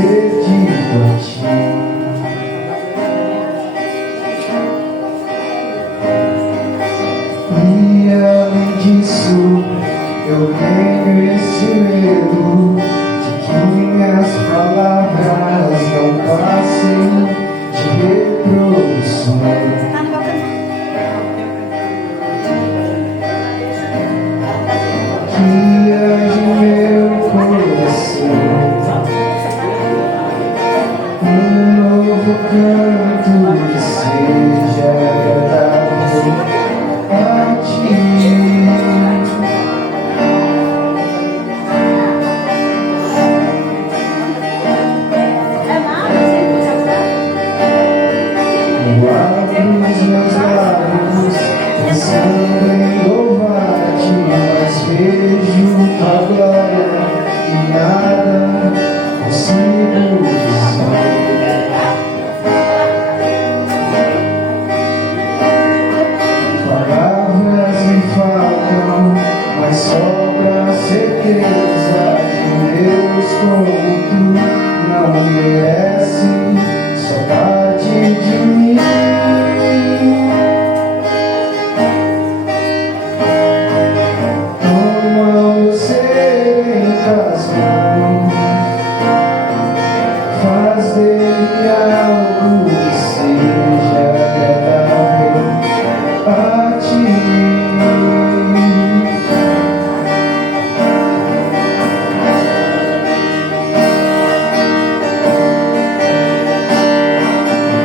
cedido a ti. E além disso, eu tenho esse medo de que minhas palavras não passem de reprodução. Que age meu coração um novo canto que seja agradável a ti. Eu abro os meus lábios pensando em louvar-te, mas vejo a glória e nada consigo dizer. Palavras me faltam, mas sobra a certeza que um Deus como tu não merece saudade de mim. Toma o ser em tuas mãos, faz dele algo que seja agradável a ti.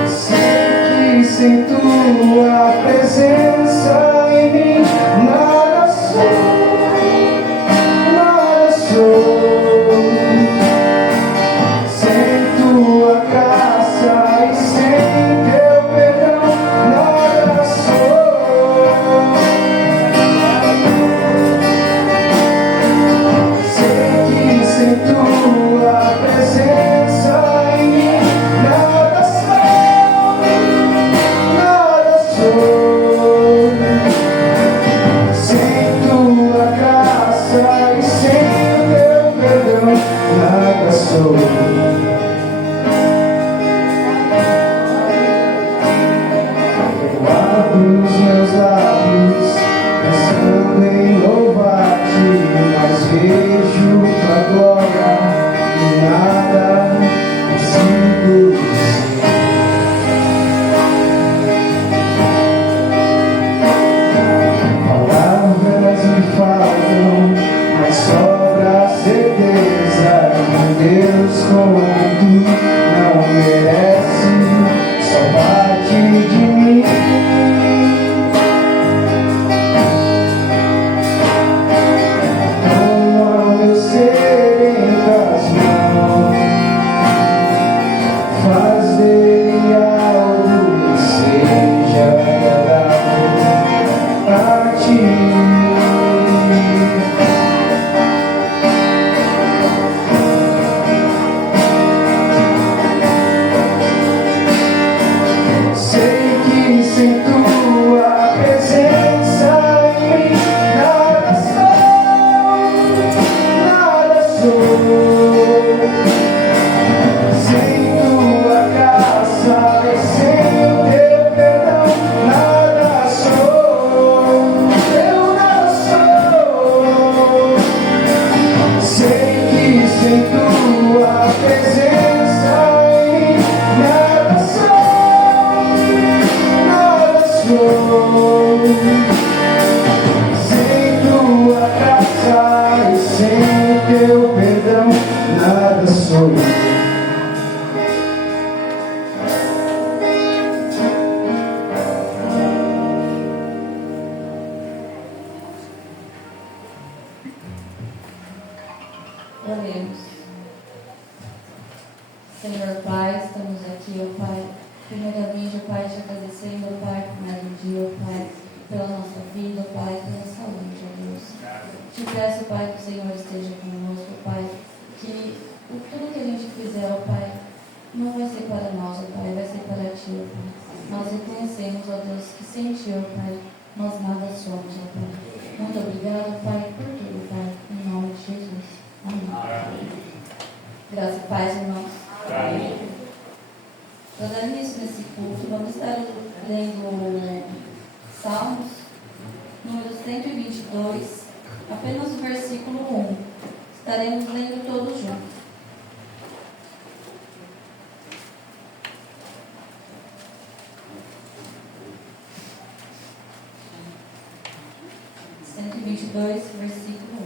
Sei que sem tua presença em mim nada sou, nada sou. Sem tua graça e sem teu perdão nada sou. Sei que sem tua presença em mim nada sou, nada sou. Sem tua graça e sem teu perdão nada sou. Eu abro os meus lábios pensando em louvar-te, mas vejo tua glória e nada consigo dizer. Palavras me faltam, mas sobra a certeza que um Deus como tu não merece saudade de mim. Toma meu ser em tuas mãos, faz dele algo que seja agradável a ti. Sei que sem tua presença em mim nada sou, nada sou. Sem tua graça e sem o teu perdão nada sou, eu nada sou. Sei que sem tua presença em mim nada sou, nada sou. Sem tua graça e sem o teu perdão nada sou. Oremos. Senhor Pai, estamos aqui, ó Pai, primeiramente, ó Pai, te agradecendo, ó Pai, por mais um dia, ó Pai, pela nossa vida, ó Pai, pela saúde, ó Deus. Te peço, Pai, que o Senhor esteja conosco, ó Pai, que tudo que a gente fizer, ó Pai, não vai ser para nós, ó Pai, vai ser para Ti, ó Pai. Nós reconhecemos, ó Deus, que sem Ti, ó Pai, nós nada somos, ó Pai. Muito obrigado, Pai, por tudo, Pai, em nome de Jesus. Amém. Graças e paz, irmãos. Para dar início nesse culto, vamos estar lendo Salmos, número 122, apenas o versículo 1. Estaremos lendo todos juntos. Versículo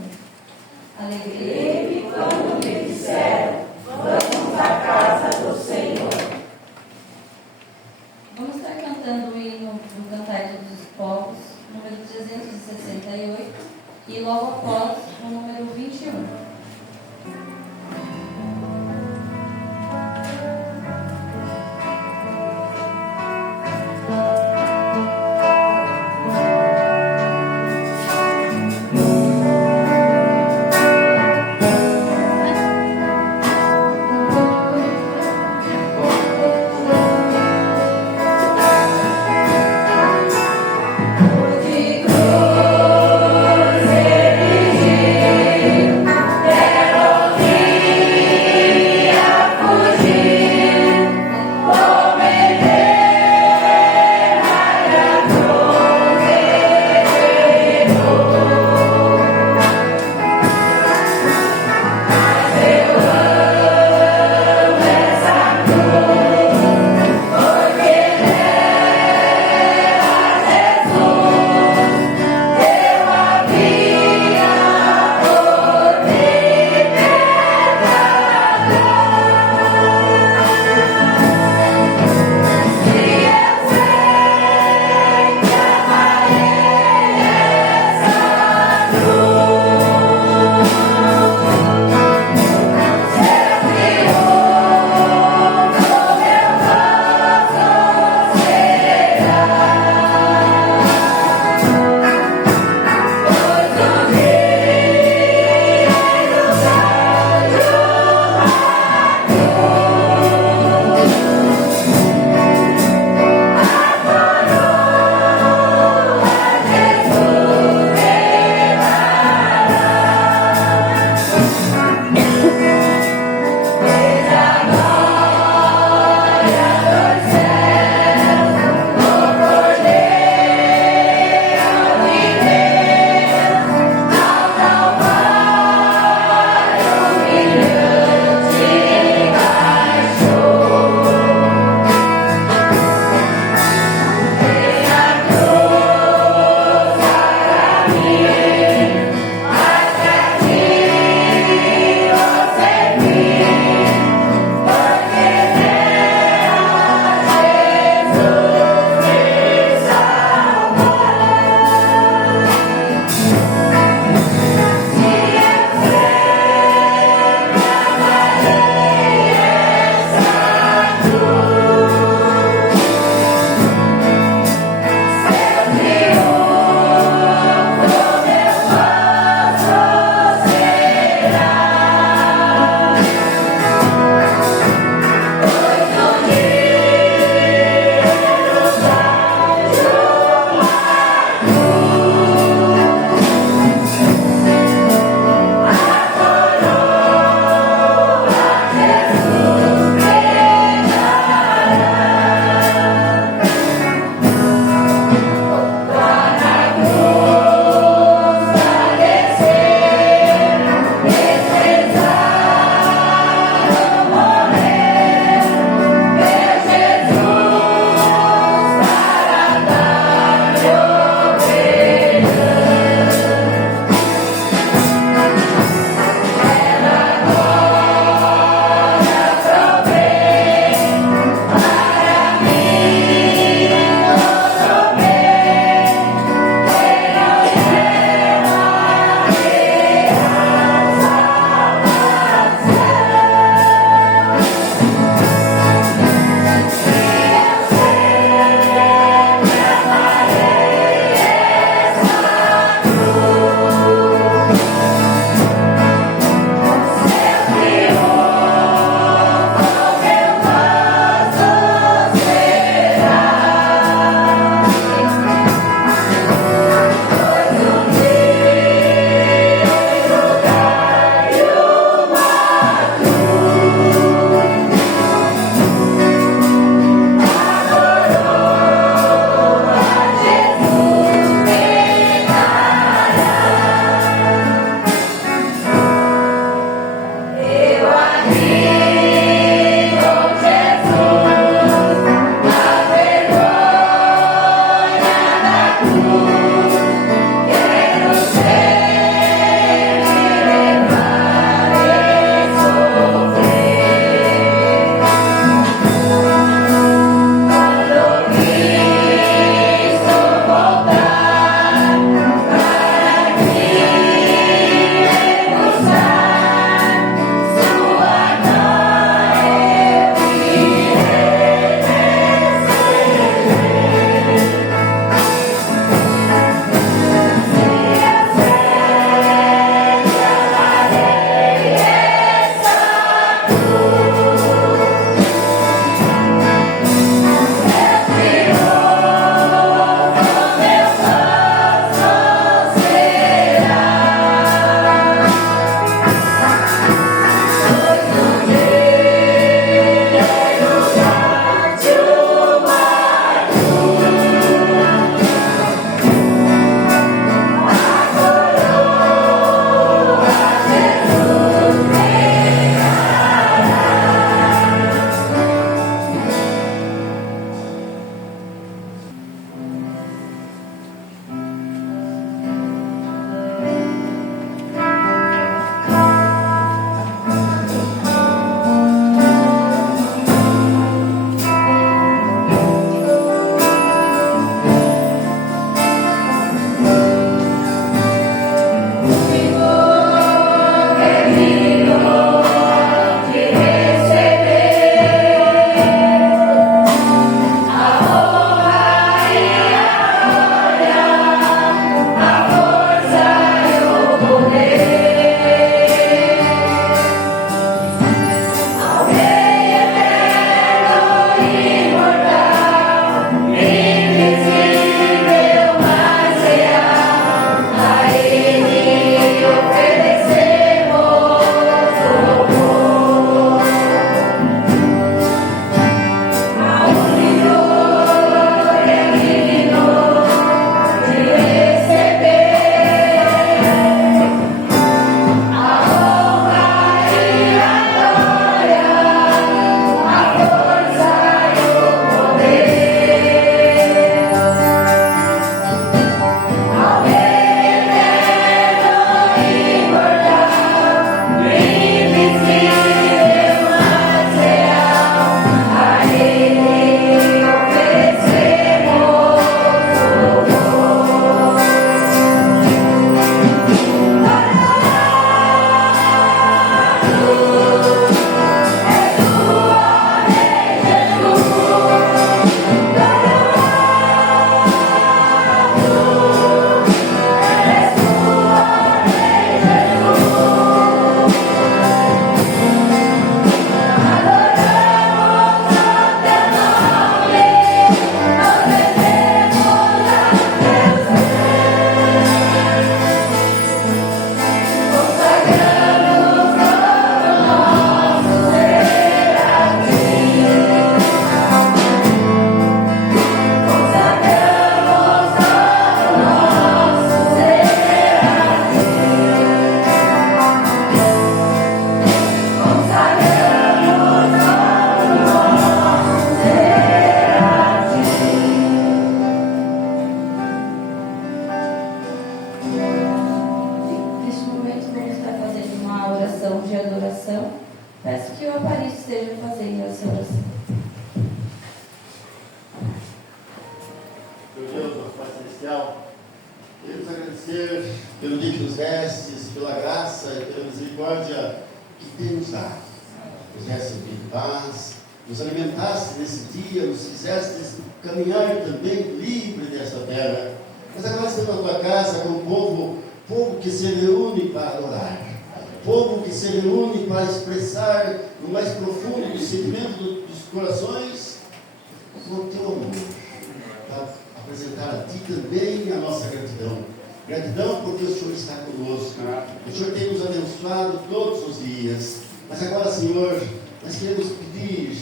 1. Alegrei-me quando me disseram, vamos à casa do Senhor. Vamos estar cantando o hino do Cantar de Todos os Povos, número 368, e logo após o número 21. Aparicio esteja fazendo essa oração. Meu Deus, nosso Pai Celestial, queremos agradecer pelo dia que nos destes, pela graça e pela misericórdia que tem nos dado. Nos deste em paz, nos alimentaste nesse dia, nos fizeste caminhar também livre desta terra. Mas agora estamos na tua casa com um povo que se reúne para adorar, povo que se reúne para expressar no mais profundo dos sentimentos dos corações o teu amor, para apresentar a ti também a nossa gratidão. Gratidão porque o Senhor está conosco, o Senhor tem nos abençoado todos os dias. Mas agora, Senhor, nós queremos pedir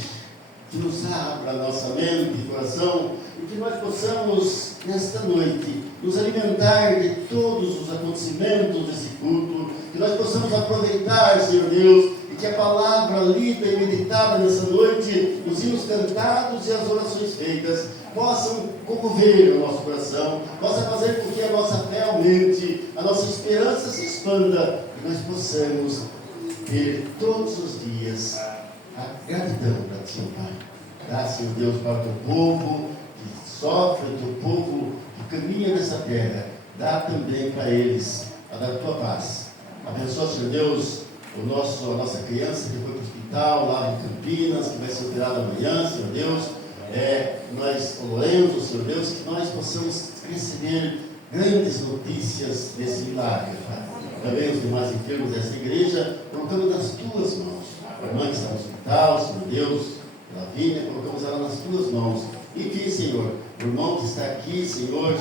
que nos abra a nossa mente e coração e que nós possamos, nesta noite, nos alimentar de todos os acontecimentos desse culto, que nós possamos aproveitar, Senhor Deus, e que a palavra lida e meditada nessa noite, os hinos cantados e as orações feitas, possam comover o nosso coração, possa fazer com que a nossa fé aumente, a nossa esperança se expanda, e nós possamos ter todos os dias a gratidão para ti, Pai. Dá, Senhor Deus, para o teu povo que sofre, o teu povo que caminha nessa terra. Dá também para eles a da tua paz. Abençoa, Senhor Deus, a nossa criança que foi para o hospital lá em Campinas, que vai ser operada amanhã, Senhor Deus. Nós oremos, Senhor Deus, que nós possamos receber grandes notícias desse milagre, Pai. Também os demais enfermos dessa igreja, colocamos nas tuas mãos. A irmã que está no hospital, Senhor Deus, Lavínia, colocamos ela nas tuas mãos. Enfim, Senhor, o irmão que está aqui, Senhor,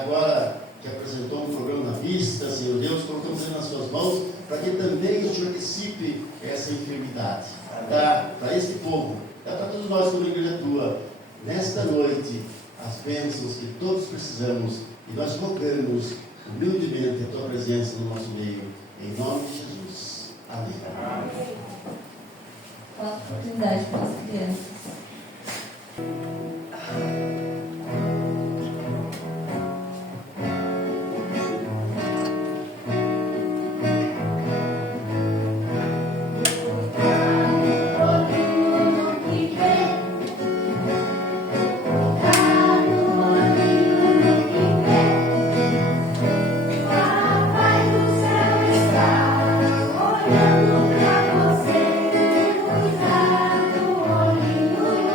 agora que apresentou um programa na vista, Senhor Deus, colocamos ele nas suas mãos, para que também o Senhor dissipe essa enfermidade. Dá para este povo, dá para todos nós como igreja tua, nesta noite, as bênçãos que todos precisamos, e nós rogamos humildemente a tua presença no nosso meio, em nome de Jesus. Amém. Falta oportunidade para as crianças. Olhando pra você, cuidado, olhinho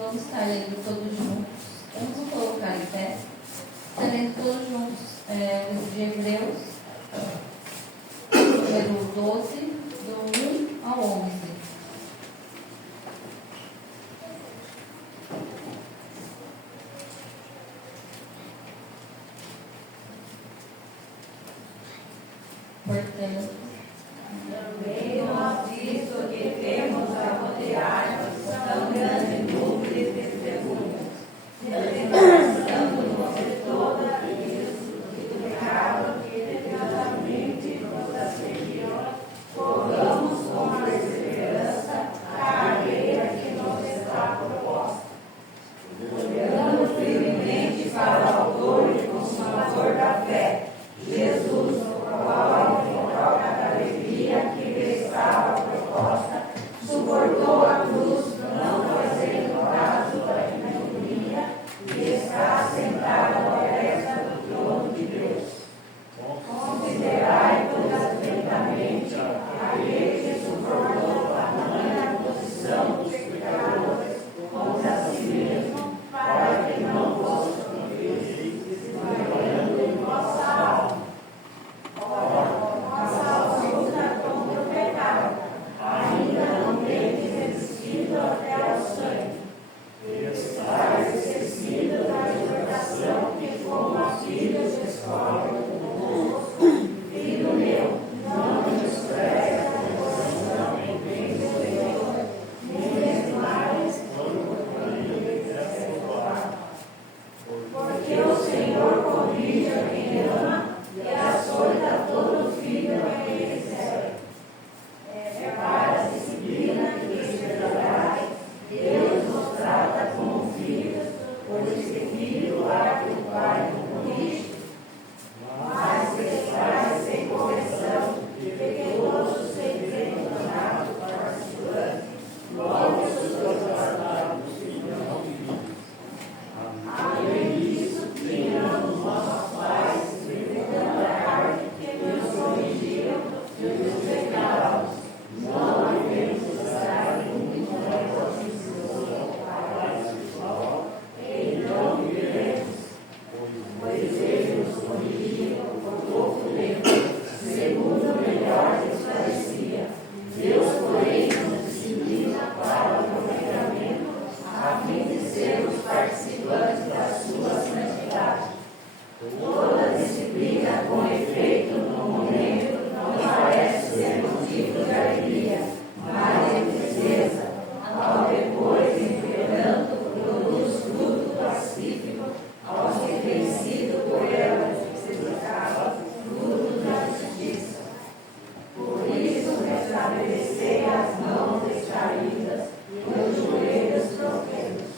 Vamos estar lendo todos juntos. Vamos nos colocar em pé. Está lendo todos juntos o livro de Hebreus, número 12, do 1 ao 11. Portanto, também nós visto que temos a rodear-nos tão grande número de testemunhas, desembaraçando-nos toda isso do pecado que devidamente nos assediou, corramos com perseverança a carreira que nos está proposta, olhando firmemente para o autor e consumador da fé, Jesus, o qual da alegria que lhe estava proposta, suportou a cruz, não fazendo caso da ignomínia, e está assentado à destra do trono de Deus. Considerai, pois, atentamente aquele que suportou a tamanha oposição dos pecadores contra si mesmo, para que não fosse confundido, desmaiando em vossa alma. Nossa luta contra o pecado ainda não tem resistido até ao sangue. Estais esquecido da exortação que, como a filha de escola convosco, filho meu, não despreze a devoção que tem do Senhor, nem desmaies porque o Senhor corrige a quem ama e açoita todo filho a quem recebe. É para a disciplina que esperai, Deus nos trata como filhos, pois que filho há que o Pai não corrige, mas que estais sem correção, pequenoso sem treinado participante, logo sustentável. Além disso, treinamos nossos pais, libertando a carne, que nos corrigiram e nos pecávamos. Não havemos estar muito na posição espiritual, então viveremos, pois eles nos corrigiram por pouco tempo, segundo o melhor lhes parecia. Deus, porém, nos disciplina para o aproveitamento, a fim de sermos participantes da sua santidade. Toda disciplina com efeito no momento não parece ser motivo de alegria, mas de tristeza. Ao depois, entretanto, produz fruto pacífico aos que têm sido por ela justificados, fruto da justiça. Por isso, restabelecei as mãos descaídas e os joelhos trofeios.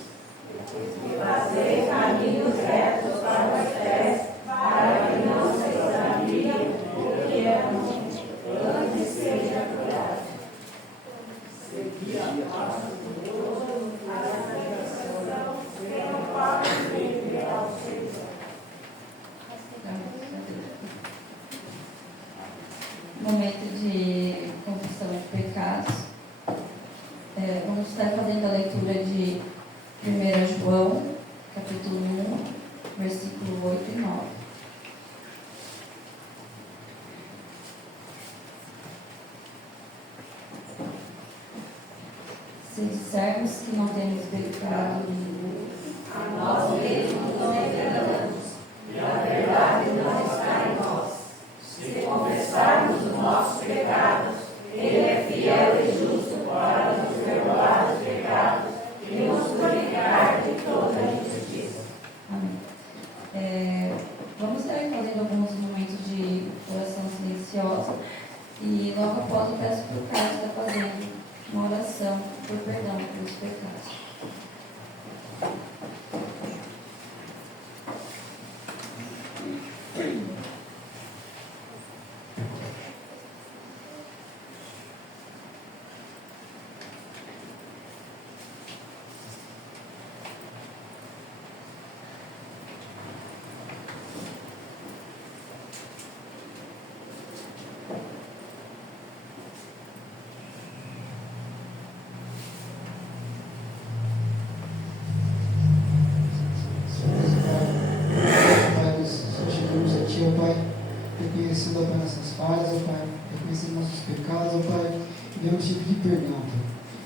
E fazei caminhos retos para os pés, para que não se examine o que é ruim, antes seja curado. Segui a paz de Deus, a santificação, pelo qual vive ao Senhor. momento de confissão de pecados. Vamos estar fazendo a leitura de 1 João, capítulo 1, versículo 8 e 9. Se dissermos que não temos pecado nenhum, A nós mesmos nos enganamos, e a verdade não está em nós. Se confessarmos os nossos pecados, Ele é fiel e justo para nos perdoar os pecados e nos purificar de toda a injustiça. amém. Vamos estar fazendo alguns momentos de oração silenciosa e logo após eu peço para o Carlos estar fazendo uma oração por perdão pelos pecados. pecados, ó Pai, e venhamos te pedir perdão, Pai.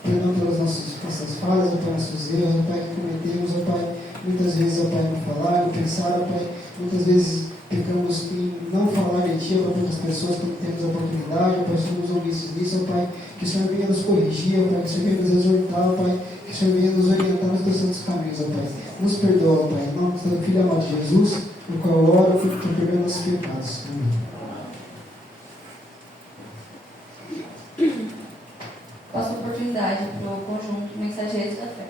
Perdão pelas nossas falhas, ó Pai, nossos erros, ó Pai, que cometemos, ó Pai, muitas vezes, ó Pai, no falar, no pensar, ó Pai, muitas vezes pecamos em não falar de Ti, ó Pai, para outras pessoas que não temos a oportunidade, ó Pai, somos omissos nisso, ó Pai, que o Senhor venha nos corrigir, ó Pai, que o Senhor venha nos exortar, ó Pai, que o Senhor venha nos orientar nos teus santos caminhos, ó Pai. Nos perdoa, ó Pai, em nome do teu Filho amado Jesus, no qual eu oro por perdoar nossos pecados. Amém. Passo a oportunidade para o conjunto Mensageiros da Fé.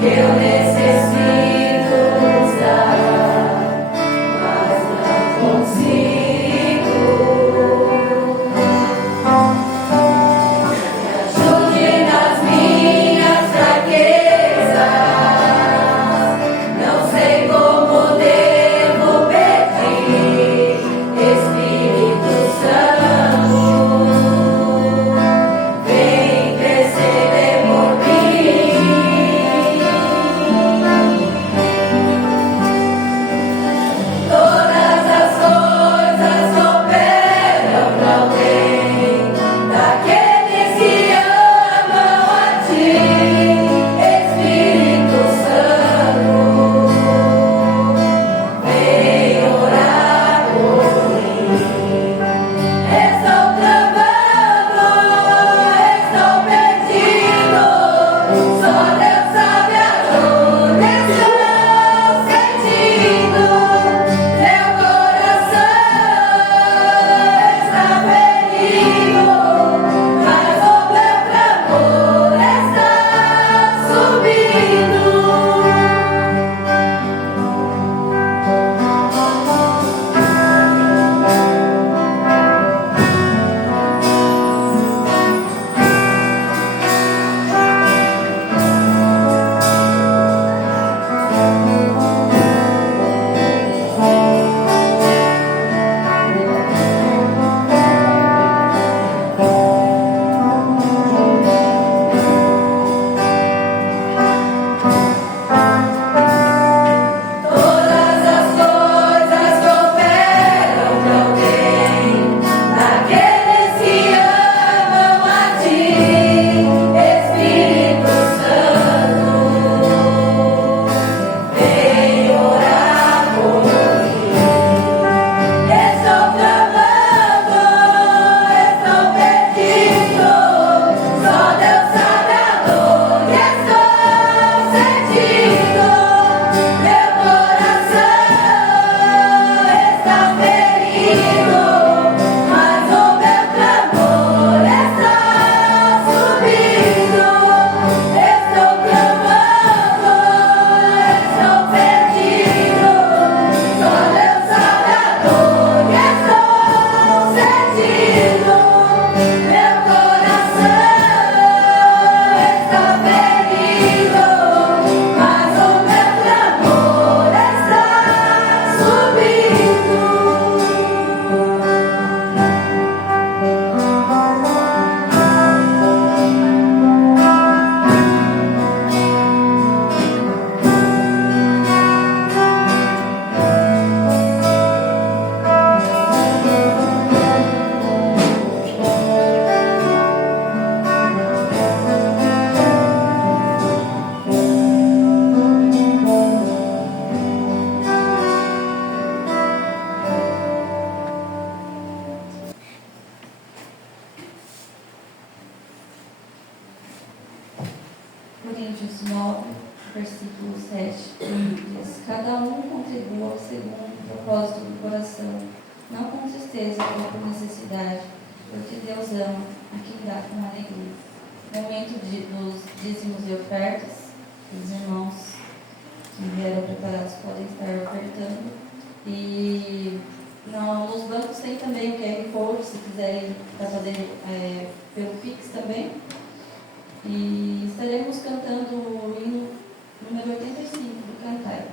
Que 9, versículo 7, diz: cada um contribua segundo o propósito do coração, não com tristeza ou por necessidade, porque Deus ama a quem dá com alegria. Momento dos dízimos e ofertas, os irmãos que vieram preparados podem estar ofertando. E nos bancos tem também o QR Code, se quiserem fazer pelo Pix também. E estaremos cantando o hino número 85 do Cantai.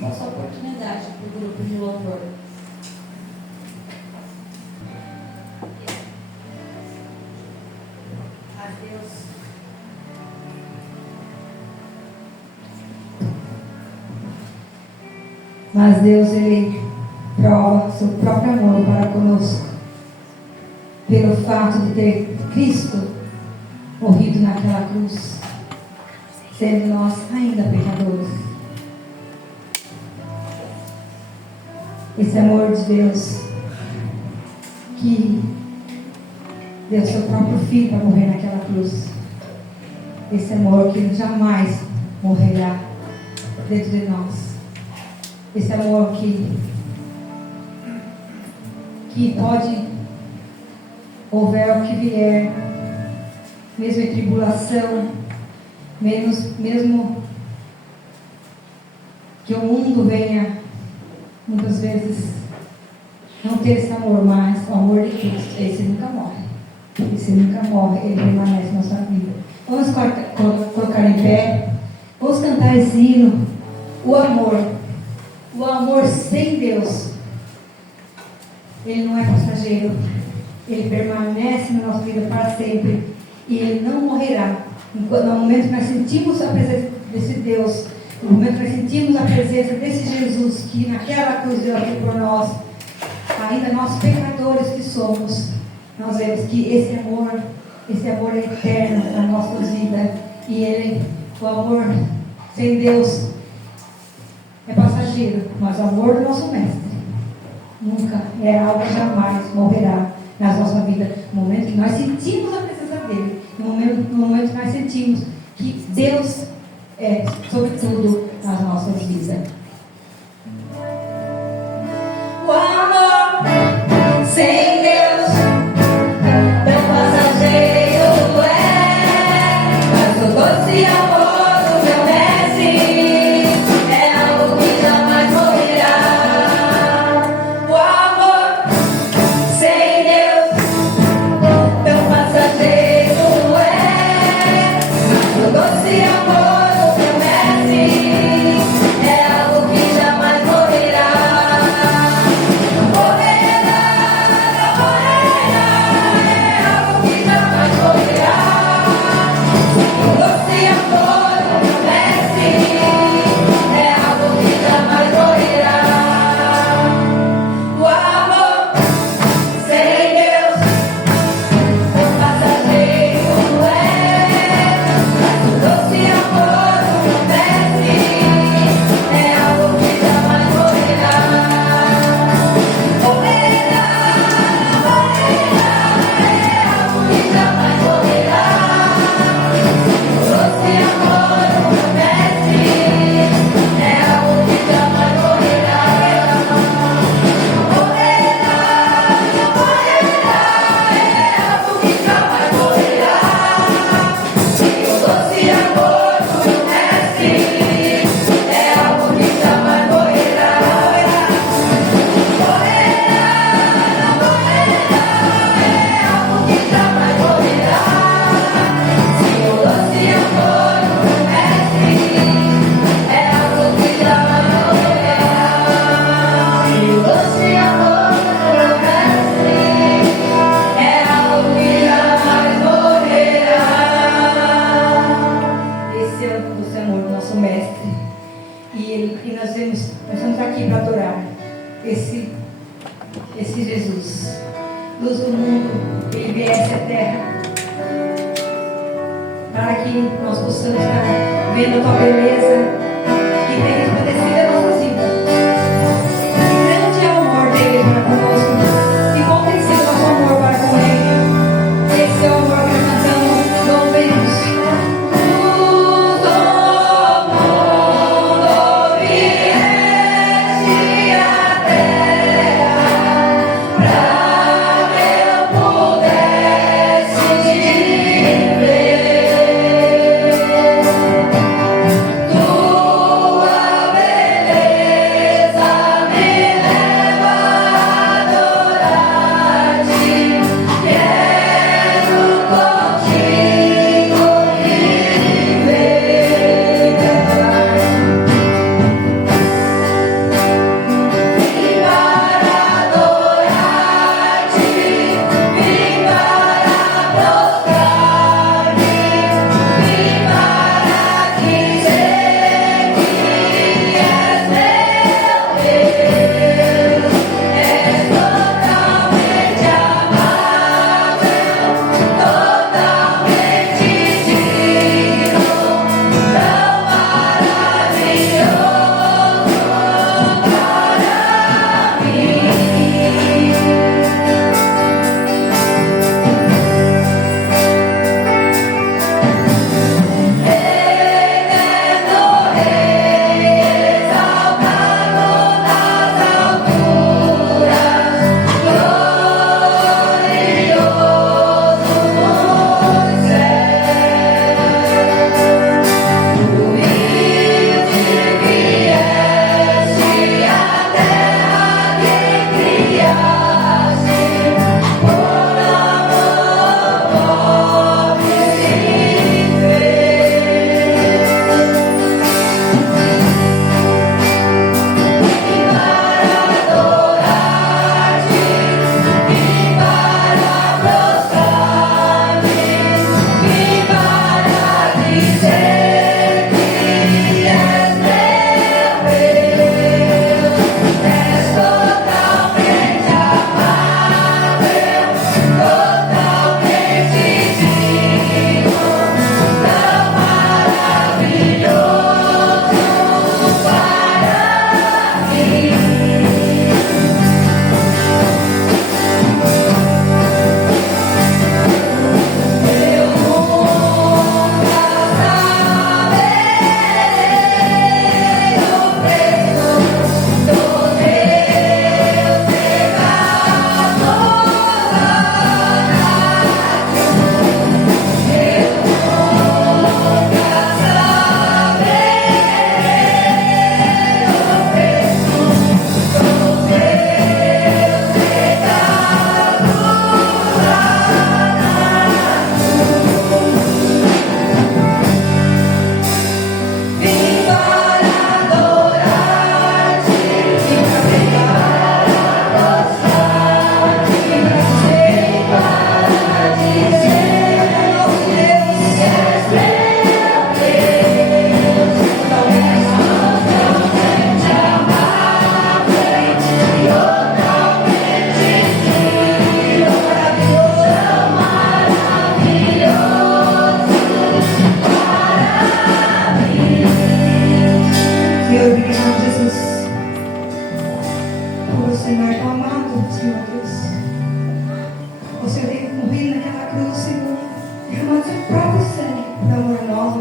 Nossa oportunidade para o grupo de louvor. A Deus. Mas Deus, Ele prova seu próprio amor para conosco, pelo fato de ter Cristo morrido naquela cruz, sendo nós ainda pecadores. Esse amor de Deus, que deu seu próprio filho para morrer naquela cruz. Esse amor que Ele jamais morrerá dentro de nós. Esse amor que pode, houver o que vier, mesmo em tribulação, mesmo que o mundo venha muitas vezes não ter esse amor, mas o amor de Cristo, esse nunca morre. Esse nunca morre, ele permanece na nossa vida. Vamos colocar em pé, vamos cantar esse hino, o amor. O amor sem Deus, ele não é passageiro, ele permanece na nossa vida para sempre e ele não morrerá. No momento que nós sentimos a presença desse Deus, no momento que nós sentimos a presença desse Jesus que naquela cruz deu aqui por nós, ainda nós pecadores que somos, nós vemos que esse amor é eterno na nossa vida e o amor sem Deus é passageiro, mas o amor do nosso Mestre nunca é algo, jamais morrerá na nossa vida. No momento que nós sentimos a presença dele, no momento que nós sentimos que Deus é sobre tudo nas nossas vidas. O amor sem Deus tão passageiro é, mas o doce amor do meu mestre é algo que jamais morrerá. O amor sem Deus tão passageiro é, mas o doce amor do meu mestre é algo que jamais morrerá. Nós estamos aqui para adorar esse Jesus, luz do mundo, que ele viesse à terra, para que nós possamos estar vendo a tua beleza, que tem resplandecido a nossas vidas. Que grande é o amor dele para conosco, que bom tem sido o nosso amor para com ele. Esse é o amor que nós cantamos, louvemos. Tu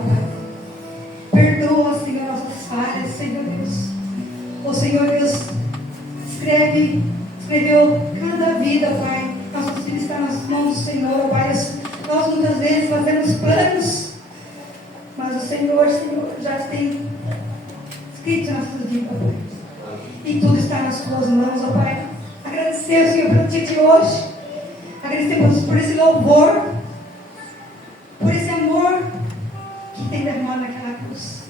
Pai. Perdoa, Senhor, nossas falhas, Senhor Deus. O Senhor Deus escreveu cada vida, Pai. Nossos filhos estão nas mãos do Senhor, Pai. Nós muitas vezes fazemos planos, mas o Senhor já tem escrito nossas vidas, Pai. E tudo está nas Suas mãos, ó Pai. Agradecer, Senhor, pelo dia de hoje. Agradecemos por esse louvor, por esse amor que tem derramado naquela cruz.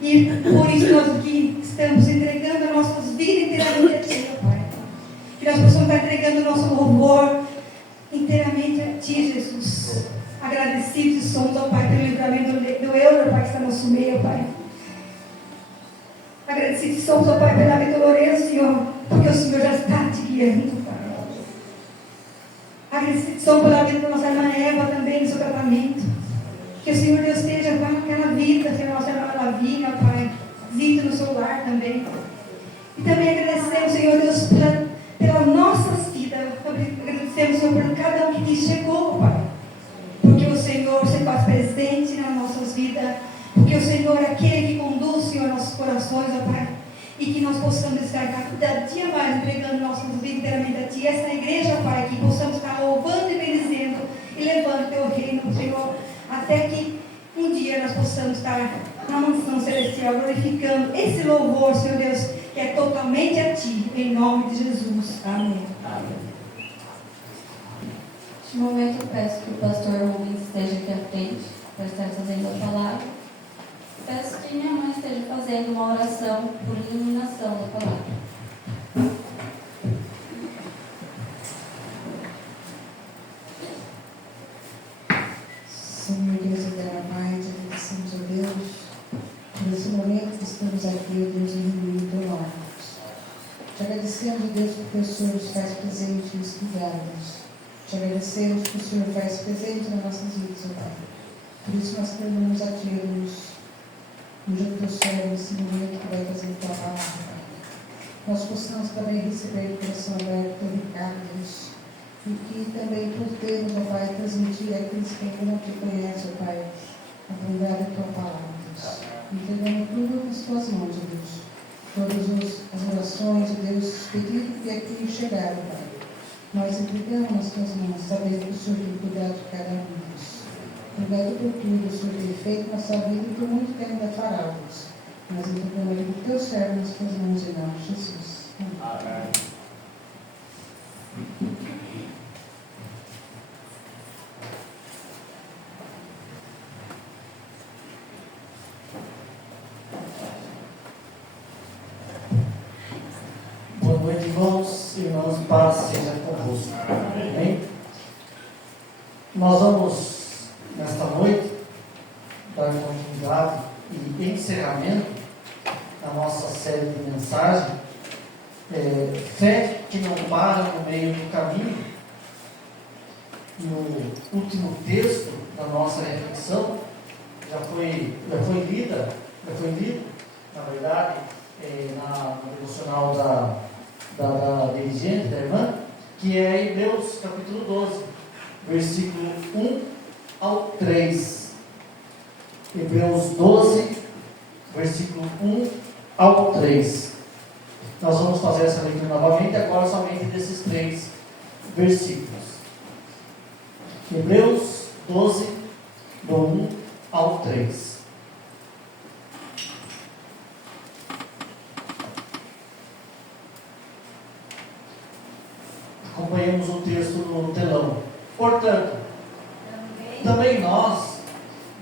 E por isso nós aqui estamos entregando as nossas vidas inteiramente a Ti, ó Pai. Que nós possamos estar entregando o nosso louvor inteiramente a Ti, Jesus. Agradecidos somos, ó Pai, pelo livramento do Euler, Pai, que está no nosso meio, ó Pai. Agradecidos somos, ó Pai, pela vida dolorosa, Senhor, porque o Senhor já está te guiando, Pai. Agradecidos somos pela vida da nossa irmã Eva também, no seu tratamento. Que o Senhor Deus esteja com aquela vida, Senhor, nossa irmã Lavínia, Pai. Zito no seu lar também. E também agradecemos, Senhor Deus, pelas nossas vidas. Agradecemos, Senhor, por cada um que chegou, Pai. Porque o Senhor se faz presente nas nossas vidas. Porque o Senhor é aquele que conduz, Senhor, nossos corações, ó Pai. E que nós possamos estar cada dia mais entregando nossas vidas inteiramente a Ti. Essa igreja, Pai, que possamos estar louvando e bendizendo e levando o Teu reino, Senhor. Até que um dia nós possamos estar na mansão celestial glorificando esse louvor, Senhor Deus, que é totalmente a Ti, em nome de Jesus. Amém. Neste momento eu peço que o pastor Rubens esteja aqui à frente para estar fazendo a palavra. Peço que minha mãe esteja fazendo uma oração por iluminação da palavra. Senhor Deus eterno Pai, te agradecemos, ó Deus, por esse momento que estamos aqui, ó Deus, em teu nome. Te agradecemos, ó Deus, porque o Senhor nos faz presente e nos cuidados. Te agradecemos porque o Senhor faz presente nas nossas vidas, ó Pai. Por isso nós clamamos a Ti, ó Deus, cujo teu servo nesse momento que vai fazer a tua palavra, Pai. Nós possamos também receber o coração aberto teu recado, Deus. E que também por termos, ó Pai, transmitir àqueles que ainda não te conhecem, ó Pai, a bondade da tua palavra, Deus. Entregando tudo nas tuas mãos, ó Deus. Todas as orações, ó Deus, os pedidos que aqui chegaram, Pai. Nós entregamos nas tuas mãos, sabendo que o Senhor tem cuidado de cada um, Deus. Obrigado por tudo, o Senhor tem feito na nossa vida e por muito que ainda fará, Deus. Nós entregamos a vida do teu servo nas tuas mãos, em nome de Jesus. Amém. Boa noite, irmãos, paz seja convosco. Amém? Nós vamos, nesta noite, dar continuidade e encerramento à nossa série de mensagens, fé que não para no meio do caminho. E o último texto da nossa reflexão já foi lido, na verdade, no devocional da dirigente, da irmã, que é Hebreus capítulo 12, versículo 1 ao 3. Hebreus 12, versículo 1 ao 3. Nós vamos fazer essa leitura novamente, agora somente desses 3 versículos. Hebreus 12, do 1 ao 3. Acompanhamos o texto no telão. Portanto, também nós,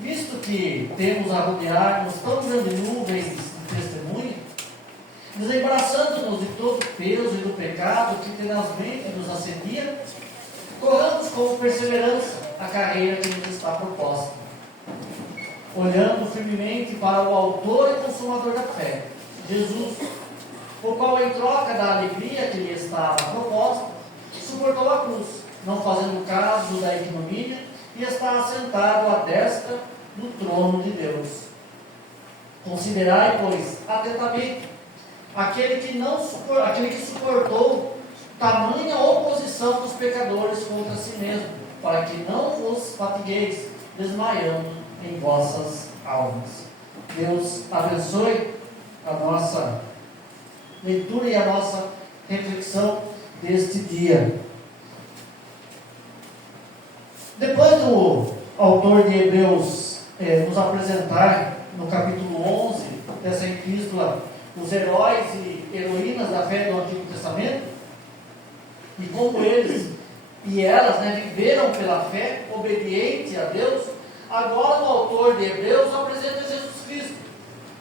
visto que temos a rodear-nos tão grandes nuvens de testemunho, desembaraçando-nos de todo o peso e do pecado que tenazmente nos assedia, corramos com perseverança a carreira que nos está proposta, olhando firmemente para o autor e consumador da fé, Jesus, o qual, em troca da alegria que lhe estava proposta, suportou a cruz, não fazendo caso da ignomínia, e está assentado à destra do trono de Deus. Considerai, pois, atentamente aquele que suportou tamanha oposição dos pecadores contra si mesmo, para que não vos fatigueis desmaiando em vossas almas. Deus abençoe a nossa leitura e a nossa reflexão deste dia. Depois do autor de Hebreus nos apresentar no capítulo 11 dessa epístola os heróis e heroínas da fé do Antigo Testamento e como eles e elas viveram pela fé obediente a Deus, agora o autor de Hebreus apresenta Jesus Cristo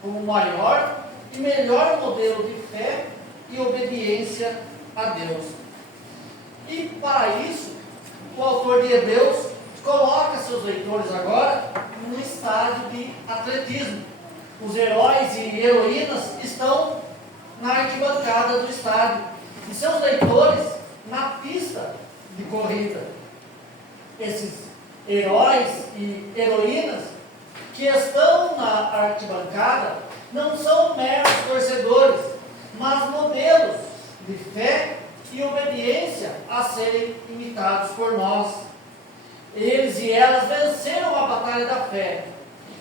como o maior e melhor modelo de fé e obediência a Deus. E para isso, o autor de Hebreus coloca seus leitores agora num estágio de atletismo. Os heróis e heroínas estão na arquibancada do estádio e seus leitores na pista de corrida. Esses heróis e heroínas que estão na arquibancada não são meros torcedores, mas modelos de fé e obediência a serem imitados por nós. Eles e elas venceram a batalha da fé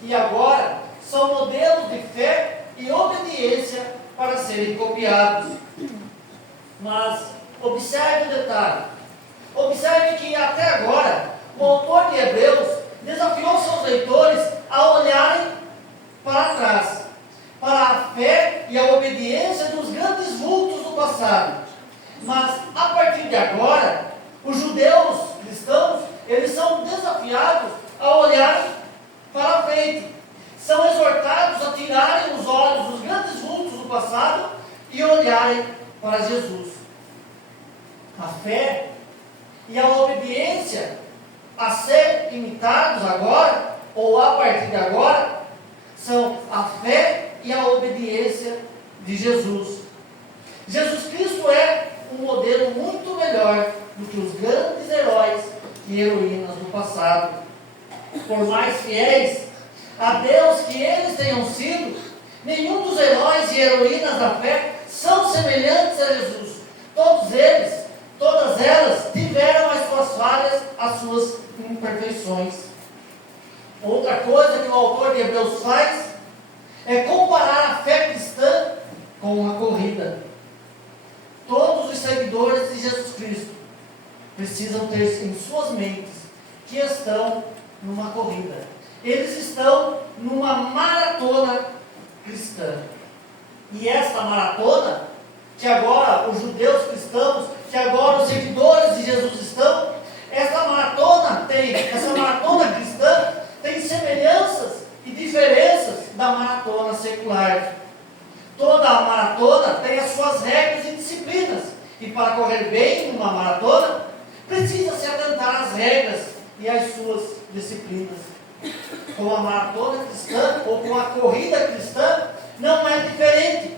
e agora são modelos de fé e obediência para serem copiados. Mas observe o detalhe. Observe que até agora o autor de Hebreus desafiou seus leitores a olharem para trás, para a fé e a obediência dos grandes vultos do passado. Mas a partir de agora, os judeus cristãos, eles são desafiados a olharem para frente. São exortados a tirarem os olhos dos grandes vultos do passado e olharem para Jesus. A fé e a obediência a ser imitados agora, ou a partir de agora, são a fé e a obediência de Jesus. Jesus Cristo é um modelo muito melhor do que os grandes heróis e heroínas do passado. Por mais fiéis a Deus que eles tenham sido, nenhum dos heróis e heroínas da fé são semelhantes a Jesus. Todos eles, todas elas tiveram as suas falhas, as suas imperfeições. Outra coisa que o autor de Hebreus faz é comparar a fé cristã com uma corrida. Todos os seguidores de Jesus Cristo precisam ter em suas mentes que estão numa corrida. Eles estão numa maratona cristã. E esta maratona, que agora os judeus cristãos, que agora os seguidores de Jesus estão, essa maratona cristã tem semelhanças e diferenças da maratona secular. Toda a maratona tem as suas regras e disciplinas. E para correr bem numa maratona, precisa se atentar às regras e às suas disciplinas. Com a maratona cristã ou com a corrida cristã, não é diferente.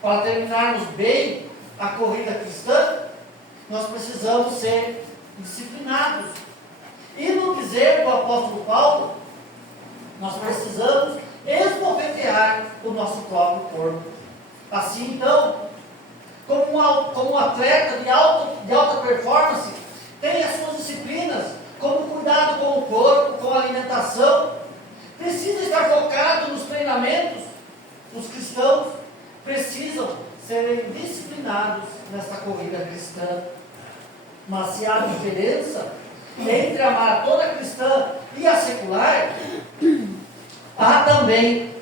Para terminarmos bem a corrida cristã, nós precisamos ser disciplinados. E no dizer do apóstolo Paulo, nós precisamos esbofetear o nosso próprio corpo. Assim então, como um atleta de alta performance tem as suas disciplinas, como cuidado com o corpo, com a alimentação, precisa estar focado nos treinamentos. Os cristãos precisam serem disciplinados nesta corrida cristã. Mas se há diferença entre a maratona cristã e a secular, há também,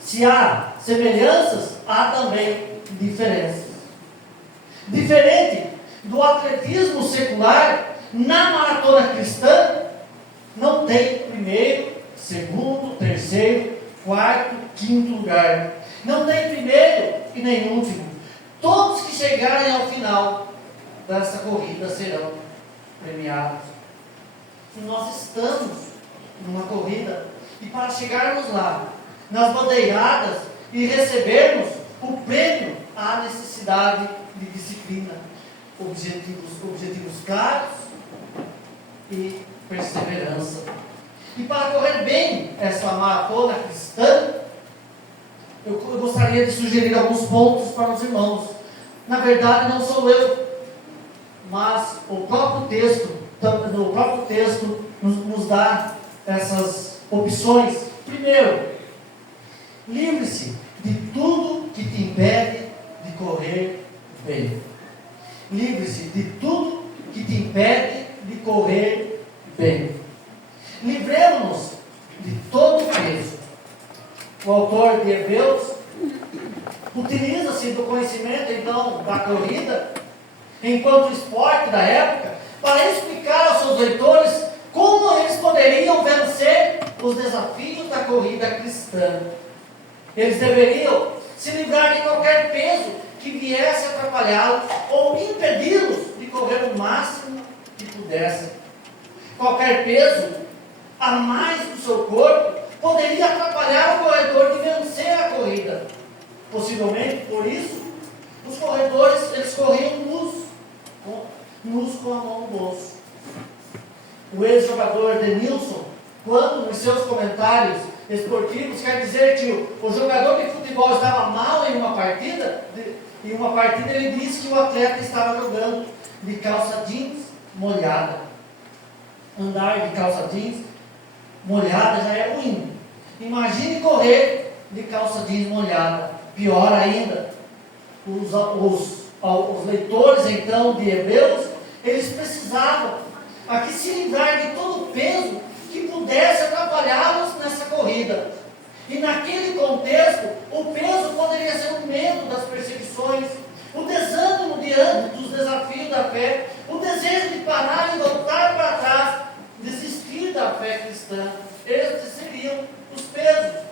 se há semelhanças, há também diferenças. Diferente do atletismo secular, na maratona cristã, não tem primeiro, segundo, terceiro, quarto, quinto lugar. Não tem primeiro e nem último. Todos que chegarem ao final dessa corrida serão premiados. E nós estamos numa corrida, e para chegarmos lá, nas bandeiradas, e recebermos o prêmio, há necessidade de disciplina, objetivos claros e perseverança. E para correr bem essa maratona cristã, eu gostaria de sugerir alguns pontos para os irmãos. Na verdade, não sou eu, mas o próprio texto no próprio texto nos dá essas opções. Primeiro, livre-se de tudo que te impede de correr bem. Livre-se de tudo que te impede de correr bem. Livremos-nos de todo o peso. O autor de Hebreus utiliza-se do conhecimento, então, da corrida, enquanto esporte da época, para explicar aos seus leitores como eles poderiam vencer os desafios da corrida cristã. Eles deveriam se livrar de qualquer peso que viesse atrapalhá-los ou impedi-los de correr o máximo que pudessem. Qualquer peso a mais do seu corpo poderia atrapalhar o corredor de vencer a corrida. Possivelmente, por isso, os corredores eles corriam nus com a mão no bolso. O ex-jogador Denilson, quando nos seus comentários esportivos, quer dizer que o jogador de futebol estava mal em uma partida, ele disse que o atleta estava jogando de calça jeans molhada. Andar de calça jeans molhada já é ruim. Imagine correr de calça jeans molhada. Pior ainda, os leitores então de Hebreus, eles precisavam aqui se livrar de todo o peso que pudesse atrapalhá-los nessa corrida. E naquele contexto, o peso poderia ser o medo das perseguições, o desânimo diante dos desafios da fé, o desejo de parar e voltar para trás, desistir da fé cristã. Estes seriam os pesos.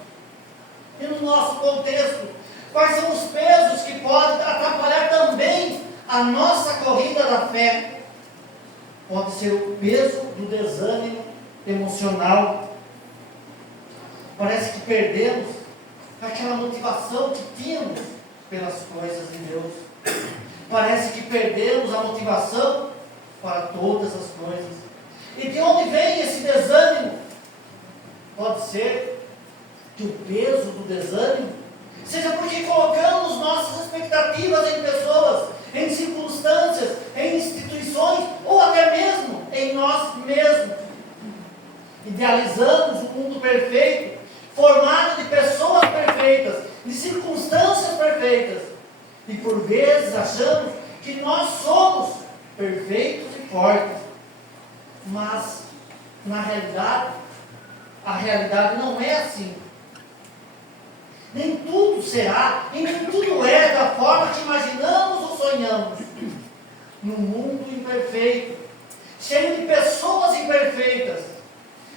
E no nosso contexto, quais são os pesos que podem atrapalhar também a nossa corrida da fé? Pode ser o peso do desânimo emocional. Parece que perdemos aquela motivação que tínhamos pelas coisas de Deus. Parece que perdemos a motivação para todas as coisas. E de onde vem esse desânimo? Pode ser que o peso do desânimo seja porque colocamos nossas expectativas em pessoas, em circunstâncias, em instituições ou até mesmo em nós mesmos. Idealizamos um mundo perfeito, formado de pessoas perfeitas, de circunstâncias perfeitas. E por vezes achamos que nós somos perfeitos e fortes. Mas, na realidade, a realidade não é assim. Nem tudo será e nem tudo é da forma que imaginamos ou sonhamos. Num mundo imperfeito, cheio de pessoas imperfeitas,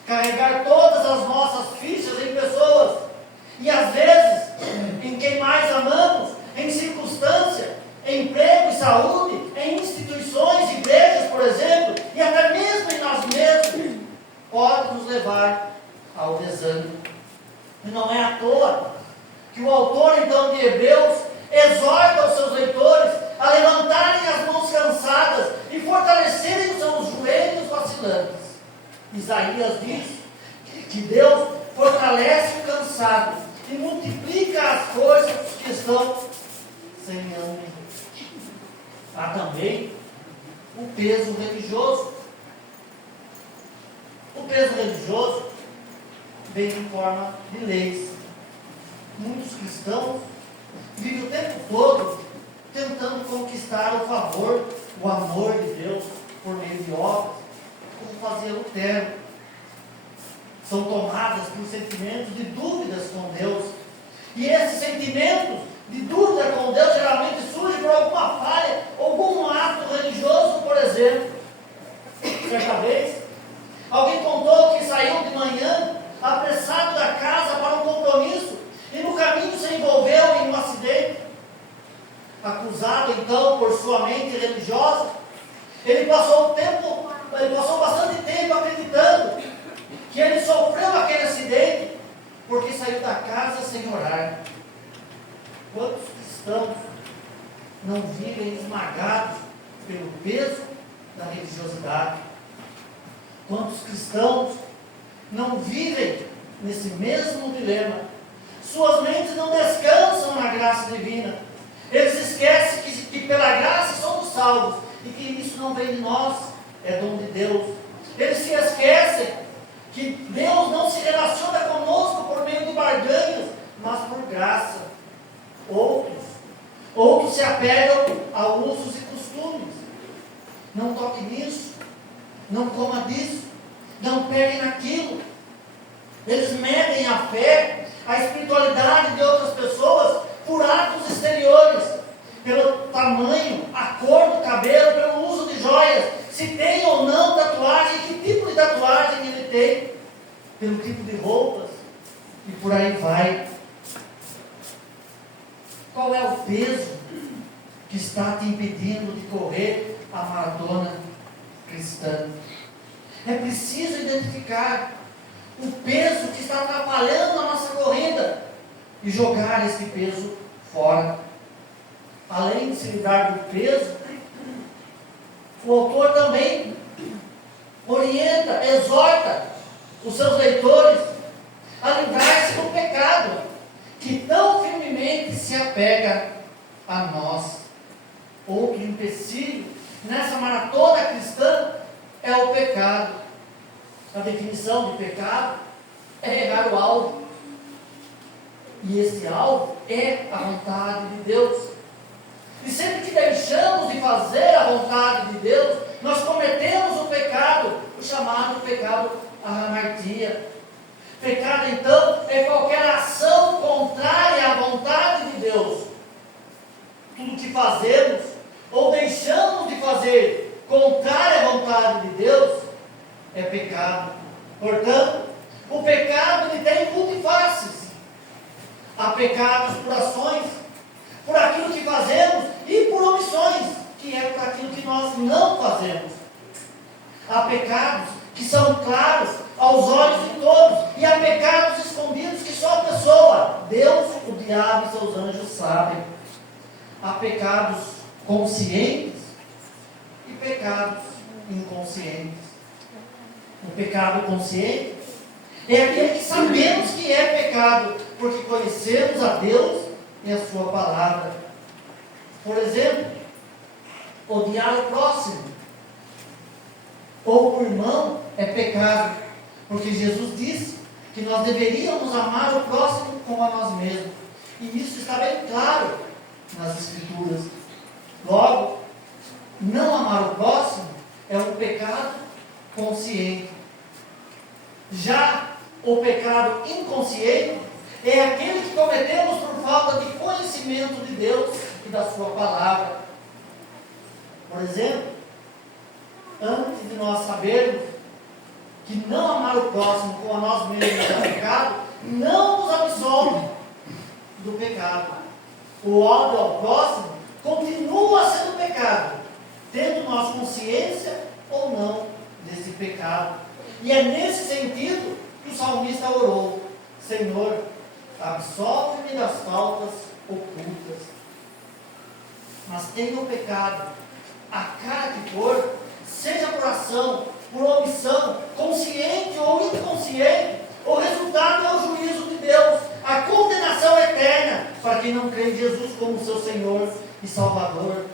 carregar todas as nossas fichas em pessoas e às vezes em quem mais amamos, em circunstância, em emprego e saúde, em instituições, igrejas, por exemplo, e até mesmo em nós mesmos, pode nos levar ao desânimo. E não é à toa que o autor então de Hebreus exorta os seus leitores a levantarem as mãos cansadas e fortalecerem os seus joelhos vacilantes. Isaías diz que Deus fortalece o cansado e multiplica as forças dos que estão sem ânimo. Há também o peso religioso. O peso religioso vem em forma de leis. Muitos cristãos vivem o tempo todo tentando conquistar o favor, o amor de Deus por meio de obras, como fazia Lutero. São tomadas por sentimentos de dúvidas com Deus. E esses sentimentos de dúvida com Deus geralmente surgem por alguma falha, algum ato religioso, por exemplo. Certa vez, alguém contou que saiu de manhã apressado da casa para um compromisso e no caminho se envolveu em um acidente. Acusado então por sua mente religiosa, ele passou bastante tempo acreditando que ele sofreu aquele acidente porque saiu da casa sem orar. Quantos cristãos não vivem esmagados pelo peso da religiosidade? Quantos cristãos não vivem nesse mesmo dilema? Suas mentes não descansam na graça divina. Eles esquecem que pela graça somos salvos e que isso não vem de nós, é dom de Deus. Eles se esquecem que Deus não se relaciona conosco por meio de barganhos, mas por graça. Outros se apegam a usos e costumes. Não toque nisso, não coma disso, não pegue naquilo. Eles medem a fé, a espiritualidade de outras pessoas por atos exteriores, pelo tamanho, a cor do cabelo, pelo uso de joias, se tem ou não tatuagem, que tipo de tatuagem ele tem, pelo tipo de roupas, e por aí vai. Qual é o peso que está te impedindo de correr a maratona cristã? É preciso identificar o peso que está atrapalhando a nossa corrida e jogar esse peso fora. Além de se livrar do peso, o autor também orienta, exorta os seus leitores a livrar-se do pecado que tão firmemente se apega a nós. Outro empecilho nessa maratona cristã é o pecado. A definição de pecado é errar o alvo. E esse alvo é a vontade de Deus. E sempre que deixamos de fazer a vontade de Deus, nós cometemos o pecado, o chamado pecado hamartia. Pecado, então, é qualquer ação contrária à vontade de Deus. Tudo que fazemos ou deixamos de fazer contrária à vontade de Deus é pecado. Portanto, o pecado ele tem multifaces. Há pecados por ações, por aquilo que fazemos, e por omissões, que é por aquilo que nós não fazemos. Há pecados que são claros aos olhos de todos, e há pecados escondidos que só a pessoa, Deus, o diabo e seus anjos sabem. Há pecados conscientes e pecados inconscientes. O pecado consciente é aquele que sabemos que é pecado, porque conhecemos a Deus e a sua palavra. Por exemplo, odiar o próximo ou o irmão é pecado, porque Jesus disse que nós deveríamos amar o próximo como a nós mesmos, e isso está bem claro nas Escrituras. Logo, não amar o próximo é um pecado consciente. Já o pecado inconsciente é aquele que cometemos por falta de conhecimento de Deus e da sua palavra. Por exemplo, antes de nós sabermos que não amar o próximo como a nós mesmos é pecado, não nos absolve do pecado. O ódio ao próximo continua sendo pecado, tendo nós consciência ou não desse pecado. E é nesse sentido que o salmista orou: Senhor, absolve-me das faltas ocultas. Mas tenha o pecado, a cara que for, seja por ação, por omissão, consciente ou inconsciente, o resultado é o juízo de Deus, a condenação eterna para quem não crê em Jesus como seu Senhor e Salvador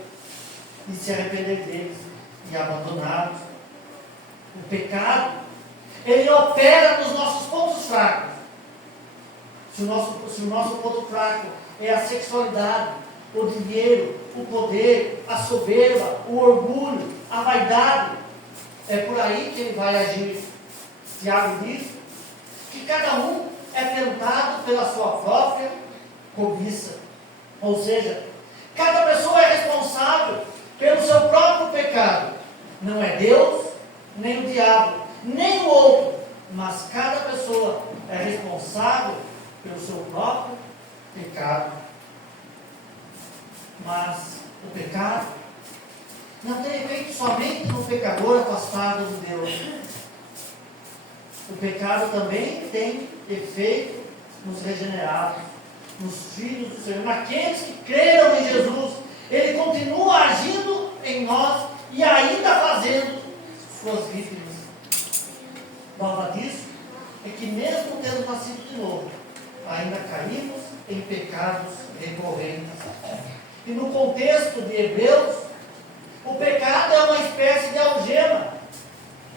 e se arrepender deles e abandoná-los. O pecado, ele opera nos nossos pontos fracos. Se o nosso ponto fraco é a sexualidade, o dinheiro, o poder, a soberba, o orgulho, a vaidade, é por aí que ele vai agir. Tiago diz que cada um é tentado pela sua própria cobiça. Ou seja, cada pessoa é responsável pelo seu próprio pecado. Não é Deus, nem o diabo, nem o outro, mas cada pessoa é responsável pelo seu próprio pecado. Mas o pecado não tem efeito somente no pecador afastado de Deus. O pecado também tem efeito nos regenerados, nos filhos do Senhor, naqueles que creram em Jesus. Ele continua agindo em nós e ainda fazendo suas vítimas. Prova disso é que mesmo tendo nascido de novo, ainda caímos em pecados recorrentes. E no contexto de Hebreus, o pecado é uma espécie de algema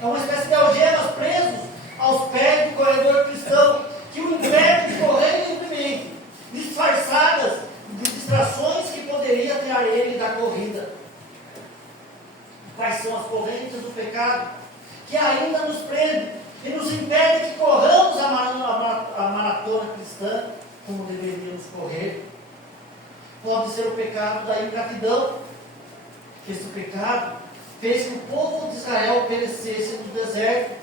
É uma espécie de algemas presos aos pés do corredor cristão, que o impede de correr livremente, disfarçadas de distrações que poderia tirar ele da corrida. Quais são as correntes do pecado que ainda nos prendem e nos impede que corramos a maratona cristã como deveríamos correr? Pode ser o pecado da ingratidão. Esse pecado fez que o povo de Israel perecesse no deserto.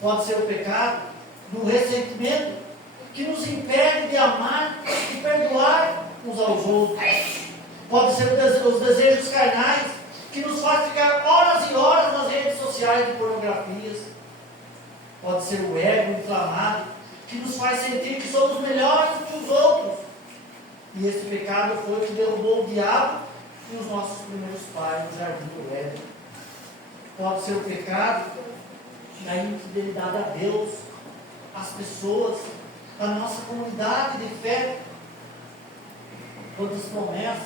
Pode ser o pecado do ressentimento, que nos impede de amar e perdoar uns aos outros. Pode ser os desejos carnais, que nos faz ficar horas e horas nas redes sociais de pornografias. Pode ser o ego inflamado, que nos faz sentir que somos melhores que os outros. E esse pecado foi o que derrubou o diabo e os nossos primeiros pais no jardim do Éden. Pode ser o pecado da infidelidade a Deus, às pessoas, à nossa comunidade de fé. Quantas promessas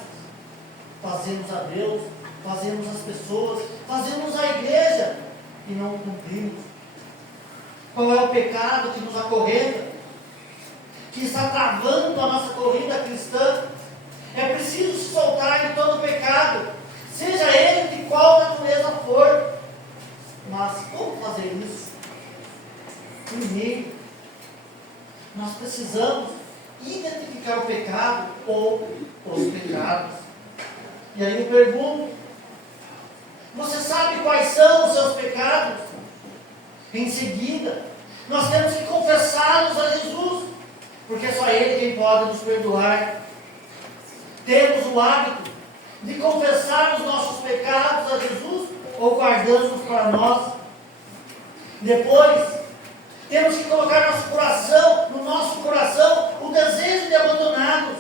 fazemos a Deus, fazemos às pessoas, fazemos à igreja e não cumprimos. Qual é o pecado que nos acorrenta, que está travando a nossa corrida cristã? É preciso se soltar de todo pecado, seja ele de qual natureza for. Mas como fazer isso? Primeiro, nós precisamos identificar o pecado ou os pecados. E aí eu pergunto: você sabe quais são os seus pecados? Em seguida, nós temos que confessá-los a Jesus, porque é só Ele quem pode nos perdoar. Temos o hábito de confessar os nossos pecados a Jesus ou guardamos para nós? Depois, temos que colocar no nosso coração o desejo de abandoná-los.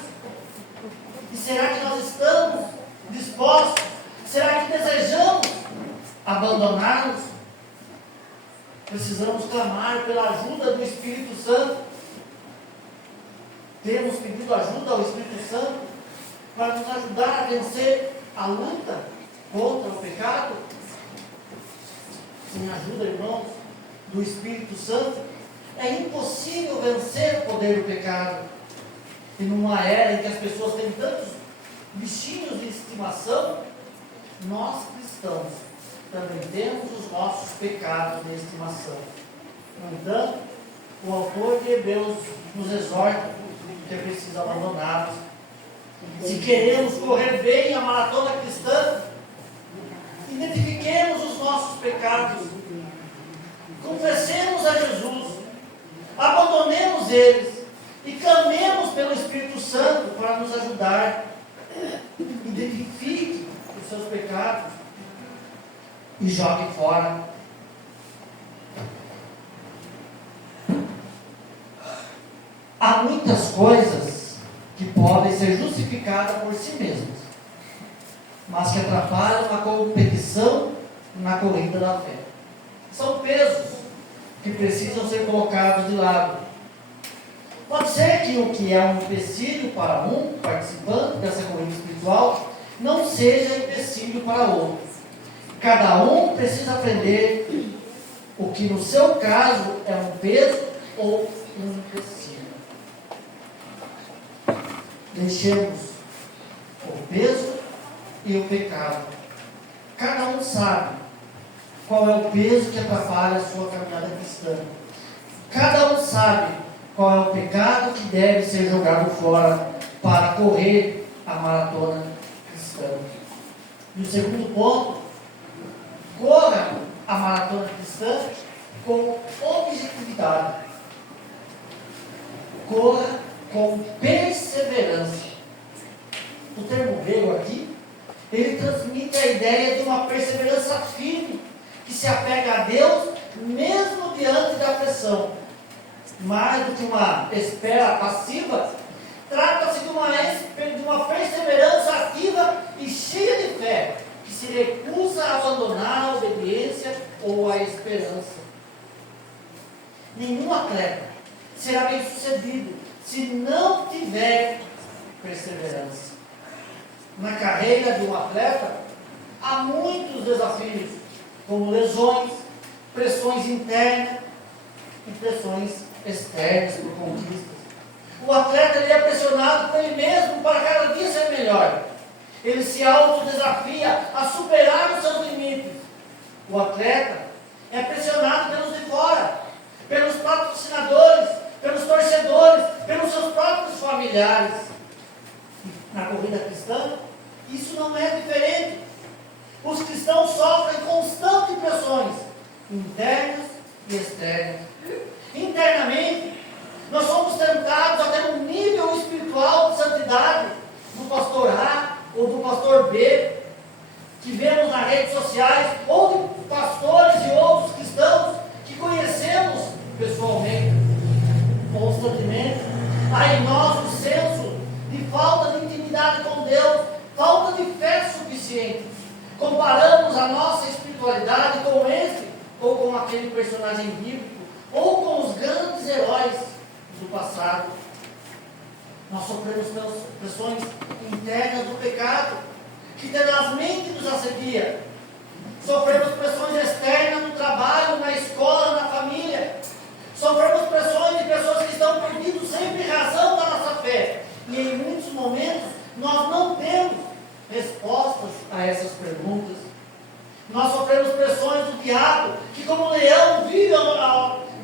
E será que nós estamos dispostos? Será que desejamos abandoná-los? Precisamos clamar pela ajuda do Espírito Santo. Temos pedido ajuda ao Espírito Santo para nos ajudar a vencer a luta contra o pecado? Sem a ajuda, irmãos, do Espírito Santo, é impossível vencer o poder do pecado. E numa era em que as pessoas têm tantos bichinhos de estimação, nós cristãos também temos os nossos pecados de estimação. No entanto, o autor de Hebreus nos exorta que é preciso abandoná-los. Se queremos correr bem a maratona cristã, identifiquemos os nossos pecados, confessemos a Jesus, abandonemos eles e clamemos pelo Espírito Santo para nos ajudar. Identifique os seus pecados e jogue fora. Há muitas coisas que podem ser justificadas por si mesmas, mas que atrapalham a competição na corrida da fé. São pesos que precisam ser colocados de lado. Pode ser que o que é um empecilho para um participante dessa corrida espiritual não seja empecilho para outro. Cada um precisa aprender o que no seu caso é um peso ou um empecilho. Deixemos o peso e o pecado. Cada um sabe qual é o peso que atrapalha a sua caminhada cristã. Cada um sabe qual é o pecado que deve ser jogado fora para correr a maratona cristã. E o segundo ponto: corra a maratona cristã com objetividade. Corra com perseverança. O termo grego aqui, ele transmite a ideia de uma perseverança firme, que se apega a Deus, mesmo diante da pressão. Mais do que uma espera passiva, trata-se de uma perseverança ativa e cheia de fé, que se recusa a abandonar a obediência ou a esperança. Nenhum atleta será bem sucedido se não tiver perseverança. Na carreira de um atleta, há muitos desafios como lesões, pressões internas e pressões externas por conquistas. O atleta ele é pressionado por ele mesmo para cada dia ser melhor. Ele se autodesafia a superar os seus limites. O atleta é pressionado pelos de fora, pelos patrocinadores, pelos torcedores, pelos seus próprios familiares. Na corrida cristã, isso não é diferente. Os cristãos sofrem constantes pressões, internas e externas. Internamente, nós somos tentados a ter um nível espiritual de santidade do pastor A ou do pastor B, que vemos nas redes sociais, ou de pastores e outros cristãos que conhecemos pessoalmente, constantemente. Há em nós um senso de falta de intimidade com Deus, falta de fé suficiente. Comparamos a nossa espiritualidade com esse ou com aquele personagem bíblico, ou com os grandes heróis do passado. Nós sofremos pressões internas do pecado, que tenazmente nos assedia. Sofremos pressões externas no trabalho, na escola, na família. Sofremos pressões de pessoas que estão perdendo sempre razão da nossa fé. E em muitos momentos, nós não temos respostas a essas perguntas. Nós sofremos pressões do diabo, que como leão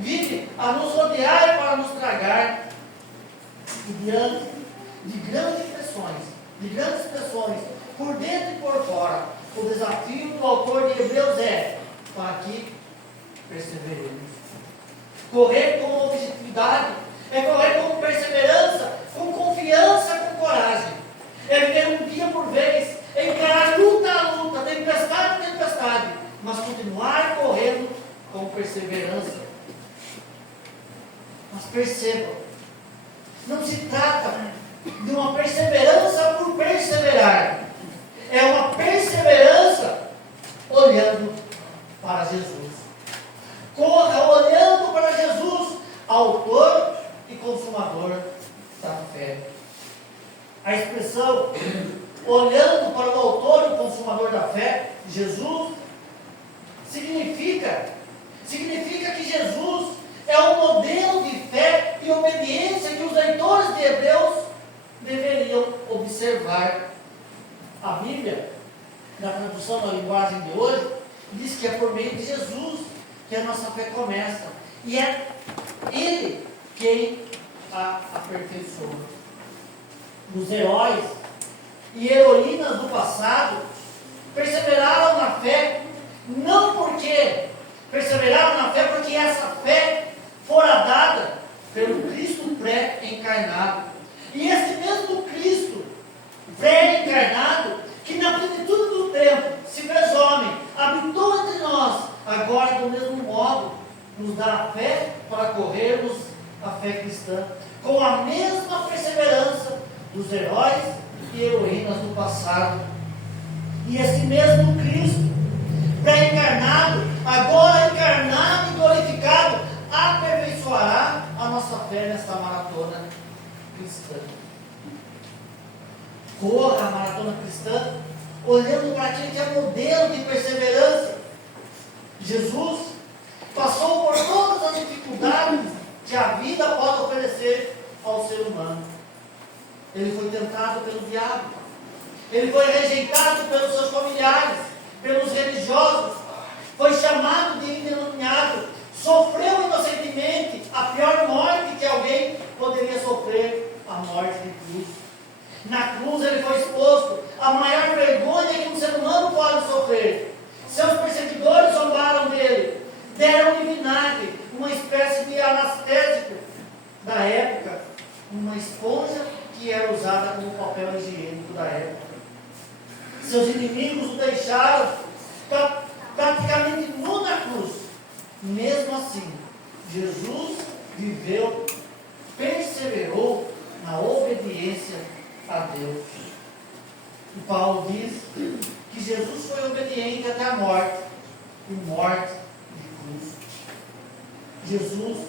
vive a nos rodear e para nos tragar. E diante de grandes pressões, por dentro e por fora, o desafio do autor de Hebreus é para que perseveremos. Correr com objetividade é correr com perseverança, com confiança, com coragem. É viver um dia por vez, é encarar luta a luta, tempestade a tempestade, mas continuar correndo com perseverança. Mas percebam, não se trata de uma perseverança por perseverar. É uma perseverança olhando para Jesus. Corra olhando para Jesus, autor e consumador da fé. A expressão olhando para o autor e o consumador da fé, Jesus, significa que Jesus é um modelo de fé e obediência que os leitores de Hebreus deveriam observar. A Bíblia, na tradução da linguagem de hoje, diz que é por meio de Jesus que a nossa fé começa. E é Ele quem a aperfeiçoa. Os heróis e heroínas do passado perseveraram na fé, não porque perseveraram na fé porque essa fé fora dada pelo Cristo pré-encarnado. E esse mesmo Cristo pré-encarnado, que na plenitude do tempo se fez homem, habitou entre nós, agora do mesmo modo nos dá a fé para corrermos a fé cristã, com a mesma perseverança dos heróis e heroínas do passado. E esse mesmo Cristo pré-encarnado, agora encarnado e glorificado, aperfeiçoará a nossa fé nesta maratona cristã. Corra a maratona cristã olhando para aquele que é modelo de perseverança. Jesus passou por todas as dificuldades que a vida pode oferecer ao ser humano. Ele foi tentado pelo diabo, ele foi rejeitado pelos seus familiares, pelos religiosos, foi chamado de endemoniado, sofreu inocentemente a pior morte que alguém poderia sofrer, a morte de cruz. Na cruz ele foi exposto à maior vergonha que um ser humano pode sofrer. Seus perseguidores zombaram dele, deram-lhe vinagre, uma espécie de anestésico da época, uma esponja que era usada como papel higiênico da época. Seus inimigos o deixaram praticamente nu na cruz. Mesmo assim, Jesus viveu, perseverou na obediência a Deus. E Paulo diz que Jesus foi obediente até a morte, e morte de cruz. Jesus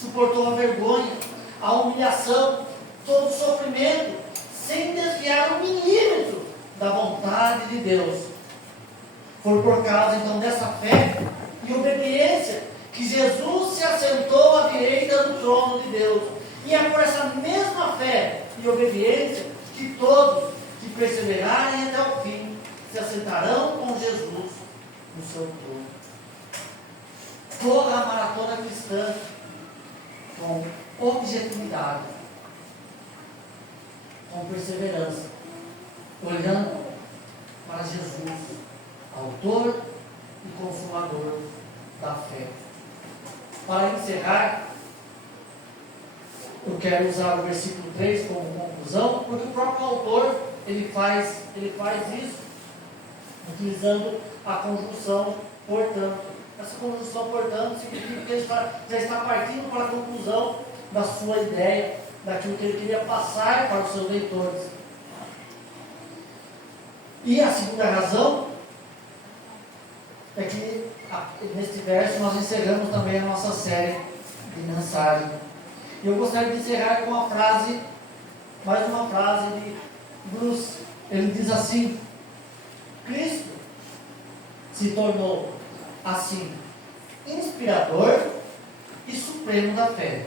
suportou a vergonha, a humilhação, todo o sofrimento, sem desviar um milímetro da vontade de Deus. Foi por causa então dessa fé e obediência que Jesus se assentou à direita do trono de Deus. E é por essa mesma fé e obediência que todos que perseverarem até o fim se assentarão com Jesus no seu trono. Toda a maratona cristã com objetividade, com perseverança, olhando para Jesus, autor e consumador da fé. Para encerrar, eu quero usar o versículo 3 como conclusão, porque o próprio autor ele faz isso, utilizando a conjunção portanto. Essa conjunção, portanto, significa que ele já está partindo para a conclusão da sua ideia, daquilo que ele queria passar para os seus leitores. E a segunda razão é que neste verso nós encerramos também a nossa série de mensagem. E eu gostaria de encerrar com uma frase, mais uma frase de Bruce. Ele diz assim: Cristo se tornou assim inspirador e supremo da fé.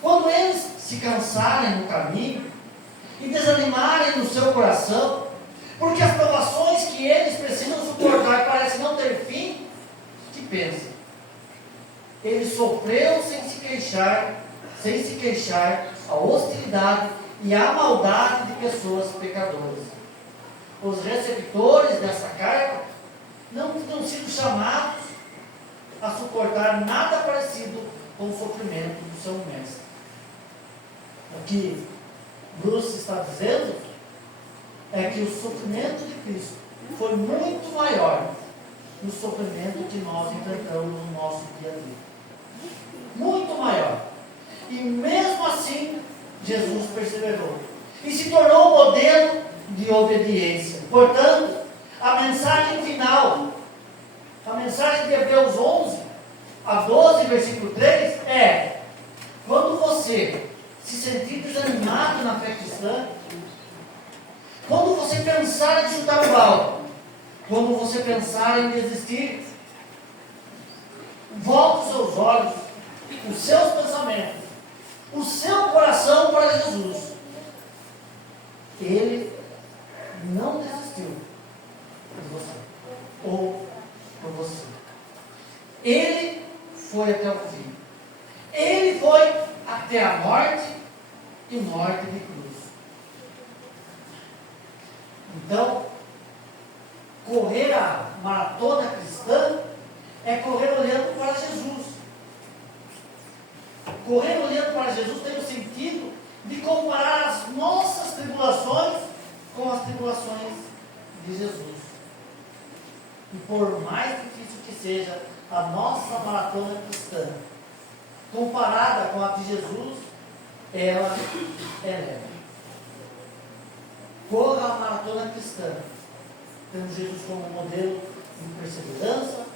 Quando eles se cansarem no caminho e desanimarem no seu coração, porque as provações que eles precisam suportar parecem não ter fim, que pensem? Ele sofreu sem se queixar a hostilidade e a maldade de pessoas pecadoras. Os receptores dessa carta não tinham sido chamados a suportar nada parecido com o sofrimento do seu mestre. O que Bruce está dizendo é que o sofrimento de Cristo foi muito maior do sofrimento que nós enfrentamos no nosso dia a dia. Muito maior. E mesmo assim, Jesus perseverou e se tornou um modelo de obediência. Portanto, a mensagem final, a mensagem de Hebreus 11 a 12, versículo 3, é: quando você se sentir desanimado na fé cristã, quando você pensar em chutar o balde, quando você pensar em desistir, volte os seus olhos, os seus pensamentos, o seu coração para Jesus. Ele não desistiu de você, ou por você. Ele foi até o fim. Ele foi até a morte e morte de cruz. Então, correr a maratona cristã é correr olhando para Jesus. Correr olhando para Jesus tem o sentido de comparar as nossas tribulações com as tribulações de Jesus. E por mais difícil que seja a nossa maratona cristã, comparada com a de Jesus, ela é leve. Corra a maratona cristã, tendo Jesus como modelo de perseverança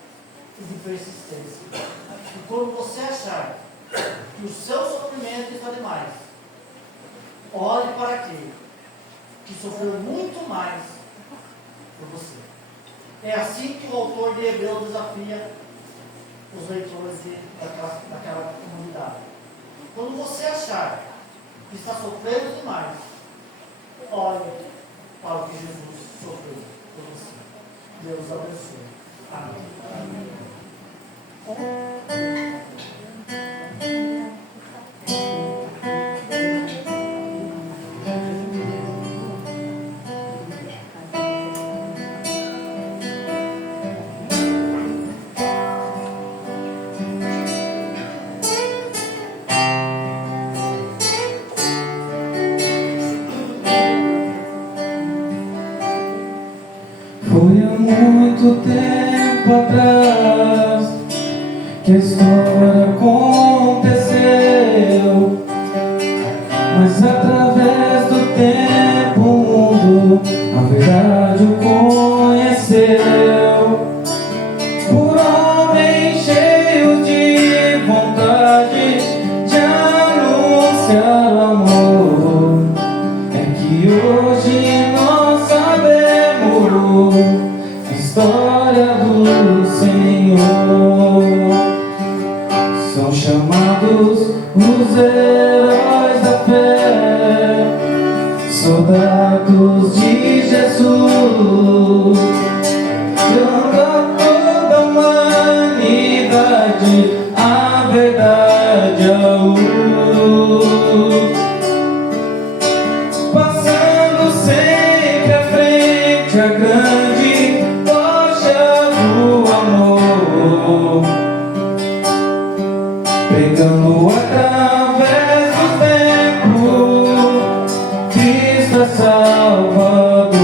e de persistência. E quando você achar que o seu sofrimento está demais, olhe para aquele que sofreu muito mais por você. É assim que o autor de Hebreus desafia os leitores daquela comunidade. Quando você achar que está sofrendo demais, olhe para o que Jesus sofreu por você. Deus abençoe. Amém. Foi há muito tempo atrás que a história aconteceu, mas através do tempo o mundo a verdade o conheceu. Por homens cheios de vontade de anunciar o amor, é que hoje nós sabemos a história chamados os heróis da fé, soldados de Jesus, dando a toda a humanidade a verdade, a luz, passando sempre à frente a grande tocha do amor, pregando através do tempo, Cristo é Salvador.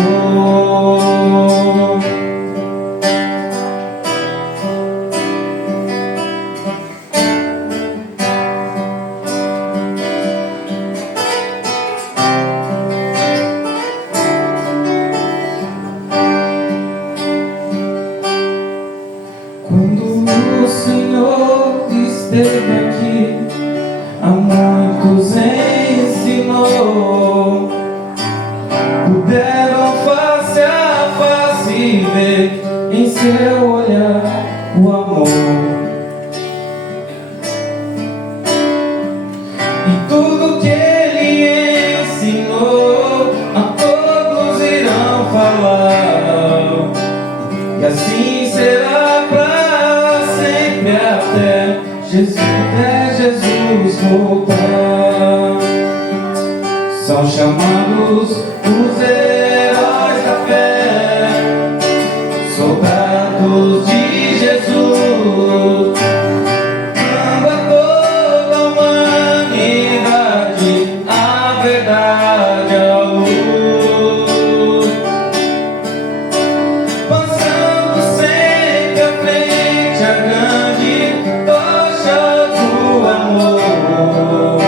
Quando o Senhor esteve aqui, a muitos ensinou, puderam face a face ver em seu olhar o amor. E tudo que ele ensinou a todos irão falar, e assim será para sempre até Jesus voltar. São chamados os heróis da fé, soldados de Jesus, dando a toda a humanidade a verdade, a luz, passando sempre à frente a grande tocha do amor,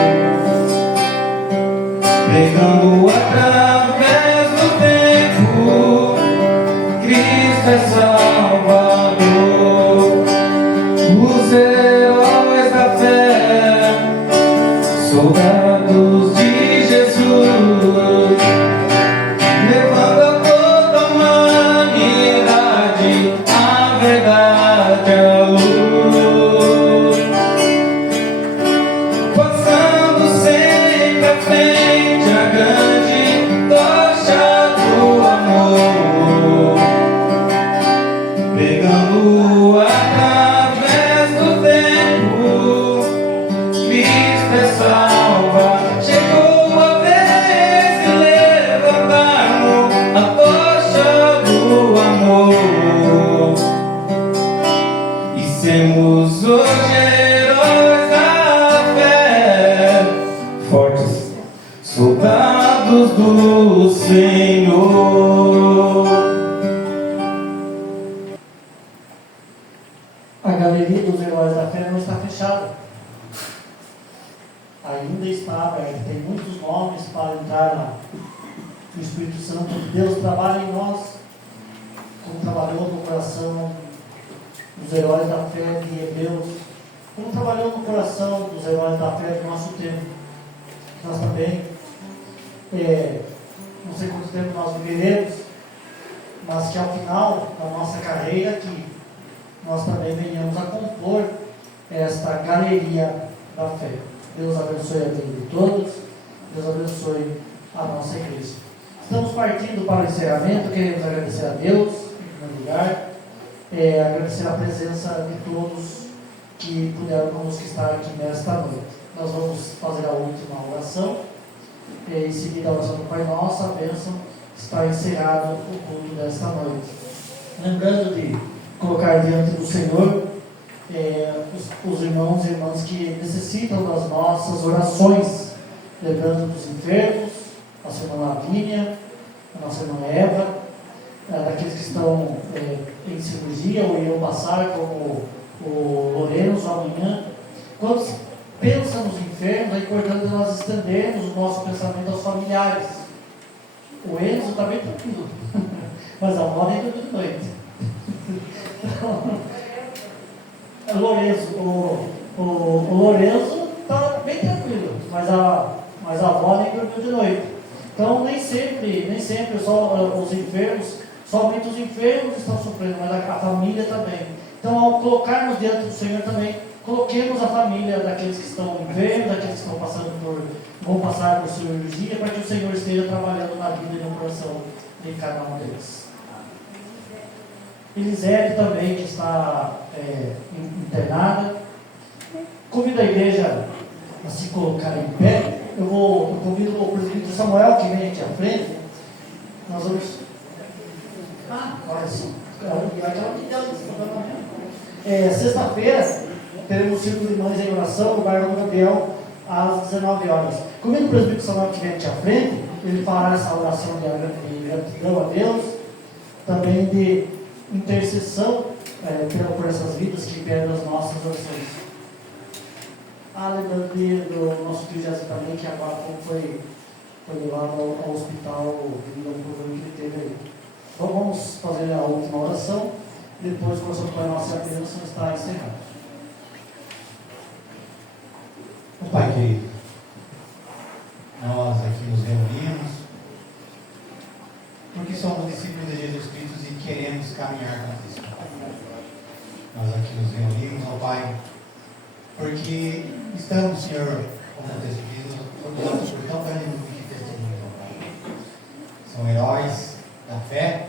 pregando através do tempo, Cristo é Salvador. Os heróis da fé, soldados de Jesus, levando a toda a humanidade a verdade, a luz, passando sempre à frente a grande tocha do amor, pregando através do tempo, Cristo é salva. Chegou a vez de levantarmos a tocha do amor e sermos hoje heróis da fé, fortes soldados do Senhor. A galeria dos heróis da fé não está fechada. Ainda está aberta. Tem muitos nomes para entrar lá. O Espírito Santo de Deus trabalha em nós, como trabalhou no coração dos heróis da fé de Hebreus, como trabalhou no coração dos heróis da fé do nosso tempo. Nós também, não sei quanto tempo nós viveremos, mas que ao final da nossa carreira aqui, nós também venhamos a compor esta galeria da fé. Deus abençoe a vida de todos, Deus abençoe a nossa igreja. Estamos partindo para o encerramento, queremos agradecer a Deus, em primeiro lugar, agradecer a presença de todos que puderam conosco estar aqui nesta noite. Nós vamos fazer a última oração, em seguida a oração do Pai Nosso, a bênção, está encerrado o culto desta noite. Lembrando de colocar diante do Senhor os irmãos e irmãs que necessitam das nossas orações, lembrando dos enfermos, a nossa irmã Lavínia, a nossa irmã Eva, daqueles que estão em cirurgia ou irão passar, como o Lourenos amanhã. Quando se pensa nos enfermos, é importante nós estendermos o nosso pensamento aos familiares. O Enzo está bem tranquilo, mas a avó nem dormiu de noite. O Lourenço está bem tranquilo, mas a avó nem dormiu de noite. Então nem sempre só os enfermos, somente os enfermos estão sofrendo, mas a família também. Então ao colocarmos diante do Senhor também, Coloquemos a família daqueles que estão enfermos, daqueles que vão passar por cirurgia, para que o Senhor esteja trabalhando na vida e no coração de cada um deles. Elisete também, que está internada. Convido a igreja a se colocar em pé. Eu convido o presbítero Samuel, que vem aqui à frente. Nós vamos. Olha só. Sexta-feira teremos o Círculo de Mães em Oração no bairro do Gabriel, às 19 horas. Convido o presbítero Samuel, que vem aqui à frente. Ele fará essa oração de gratidão a Deus, também de intercessão por essas vidas que pedem as nossas orações. Lembrando do nosso filho Jazzy também, que agora foi levado ao hospital devido a um problema que ele teve aí. Então vamos fazer a última oração, depois o coração do Pai Nosso e a bênção está encerrado. Pai querido, nós aqui nos reunimos porque somos discípulos de Jesus Cristo e queremos caminhar com Cristo. Nós aqui nos reunimos, ó Pai, porque estamos, Senhor, como o texto diz, rodeados por tão grande número de testemunhos, ó Pai. São heróis da fé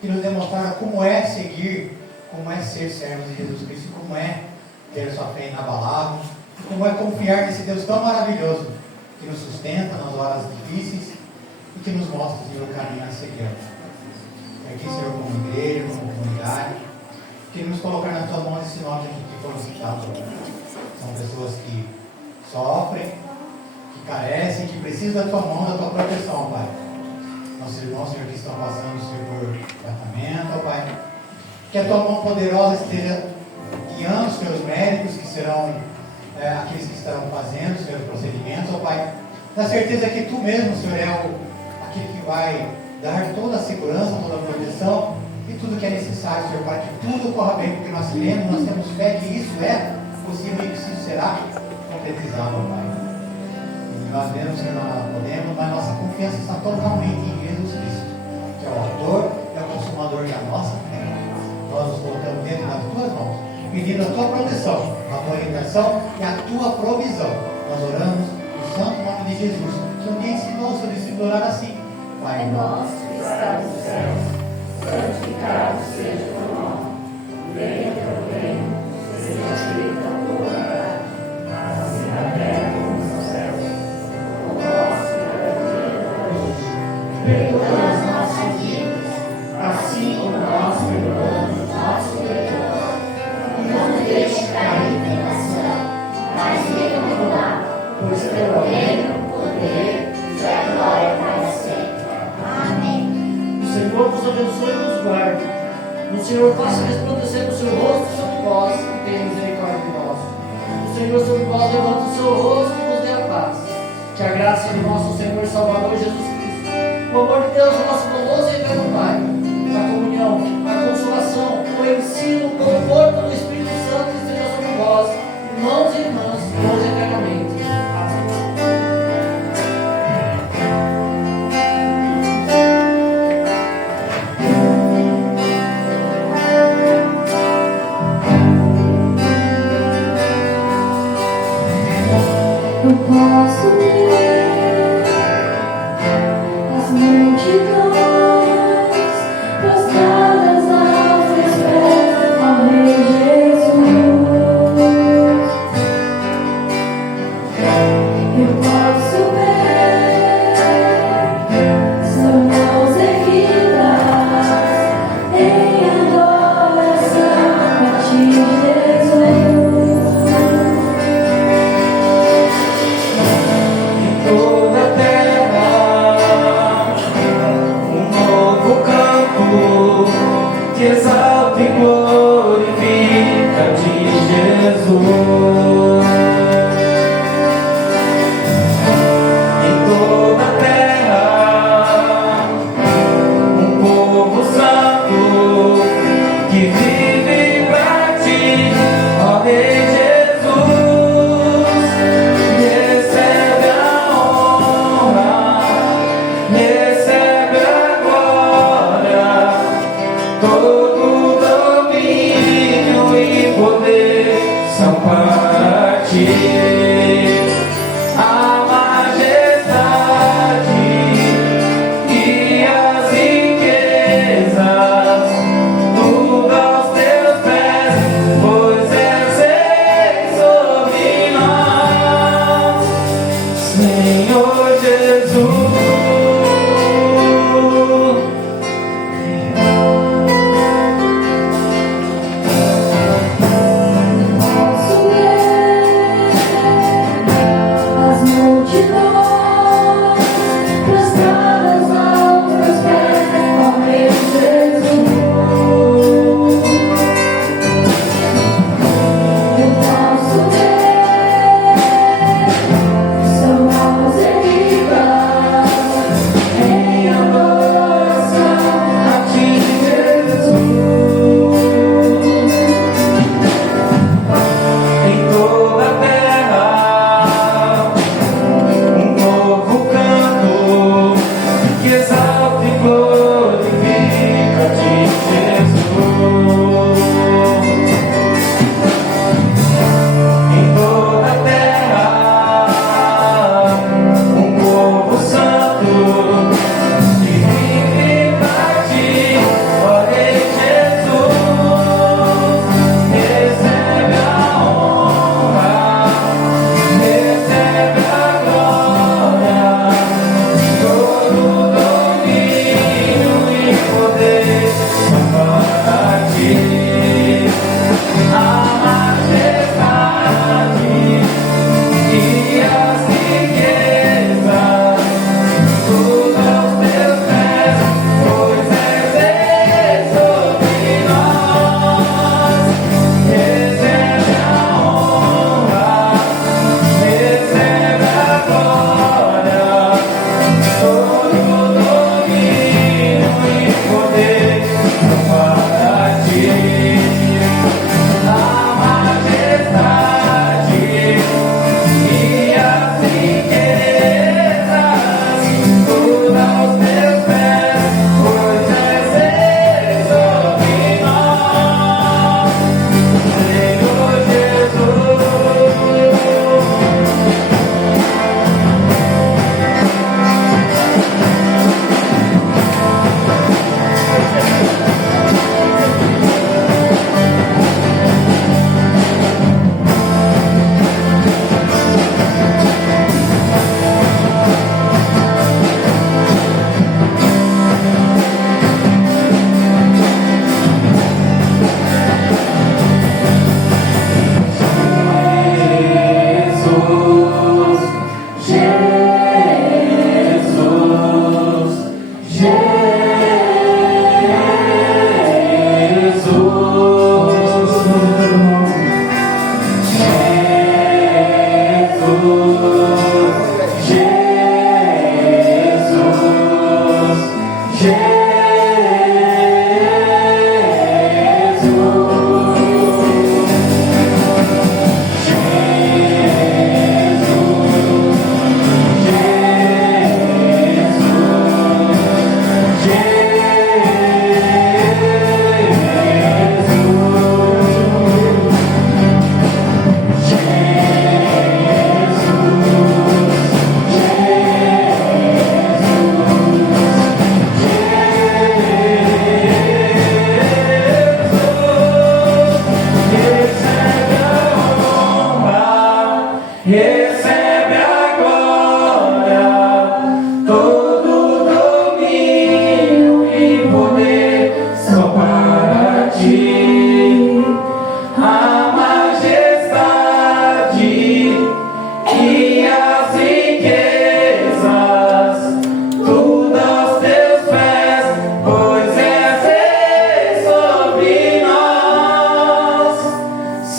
que nos demonstraram como é seguir, como é ser servos de Jesus Cristo, como é ter sua fé inabalável, como é confiar nesse Deus tão maravilhoso que nos sustenta nas horas difíceis e que nos mostra, Senhor, o caminho a seguir. Aqui, Senhor, como igreja, como comunidade, queremos colocar nas tuas mãos esse nome que foram citados. São pessoas que sofrem, que carecem, que precisam da tua mão, da tua proteção, Pai. Nossos irmãos, Senhor, que estão passando, Senhor, por tratamento, ó Pai. Que a tua mão poderosa esteja guiando os teus médicos, que serão aqueles que estarão fazendo os seus procedimentos, ó Pai. Na certeza que tu mesmo, Senhor, é aquele que vai dar toda a segurança, toda a proteção e tudo que é necessário, Senhor, para que tudo corra bem, porque nós temos fé que isso é possível e que isso será concretizado, ó Pai. E nós mesmos, Senhor, não podemos, mas nossa confiança está totalmente em Jesus Cristo, que é o autor e o consumador da nossa fé. Nós nos colocamos dentro das tuas mãos, pedindo a tua proteção, a tua orientação e a tua provisão. Nós oramos no santo nome de Jesus, que um dia ensinou o seu discípulo a orar assim: Pai nosso que está nos céus, santificado seja o teu nome. Venha o teu reino, seja feita a tua vontade, assim na terra como nos céus. O nosso cada dia hoje, perdoa as nossas dívidas, assim como nós perdoamos os nossos devedores. E não nos deixe cair em tentação, mas livra-nos do mal, pois teu reino, o poder e a glória para sempre. Amém. O Senhor vos abençoe e nos guarde. O Senhor faça resplandecer o seu rosto sobre vós e tenha misericórdia de nós. O Senhor sobre vós levanta o seu rosto e vos dê a paz. Que a graça do nosso Senhor e Salvador Jesus Cristo, o amor de Deus, o nosso bondoso e eterno Pai, a comunhão, a consolação, o ensino, o conforto do Espírito Santo esteja sobre vós, irmãos e irmãs, hoje e eternamente. Eu posso ver as multidões prostradas aos teus pés, ó Rei Jesus. Eu posso ver suas mãos erguidas em adoração a ti, Jesus.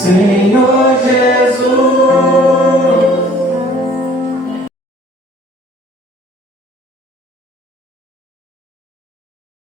Senhor.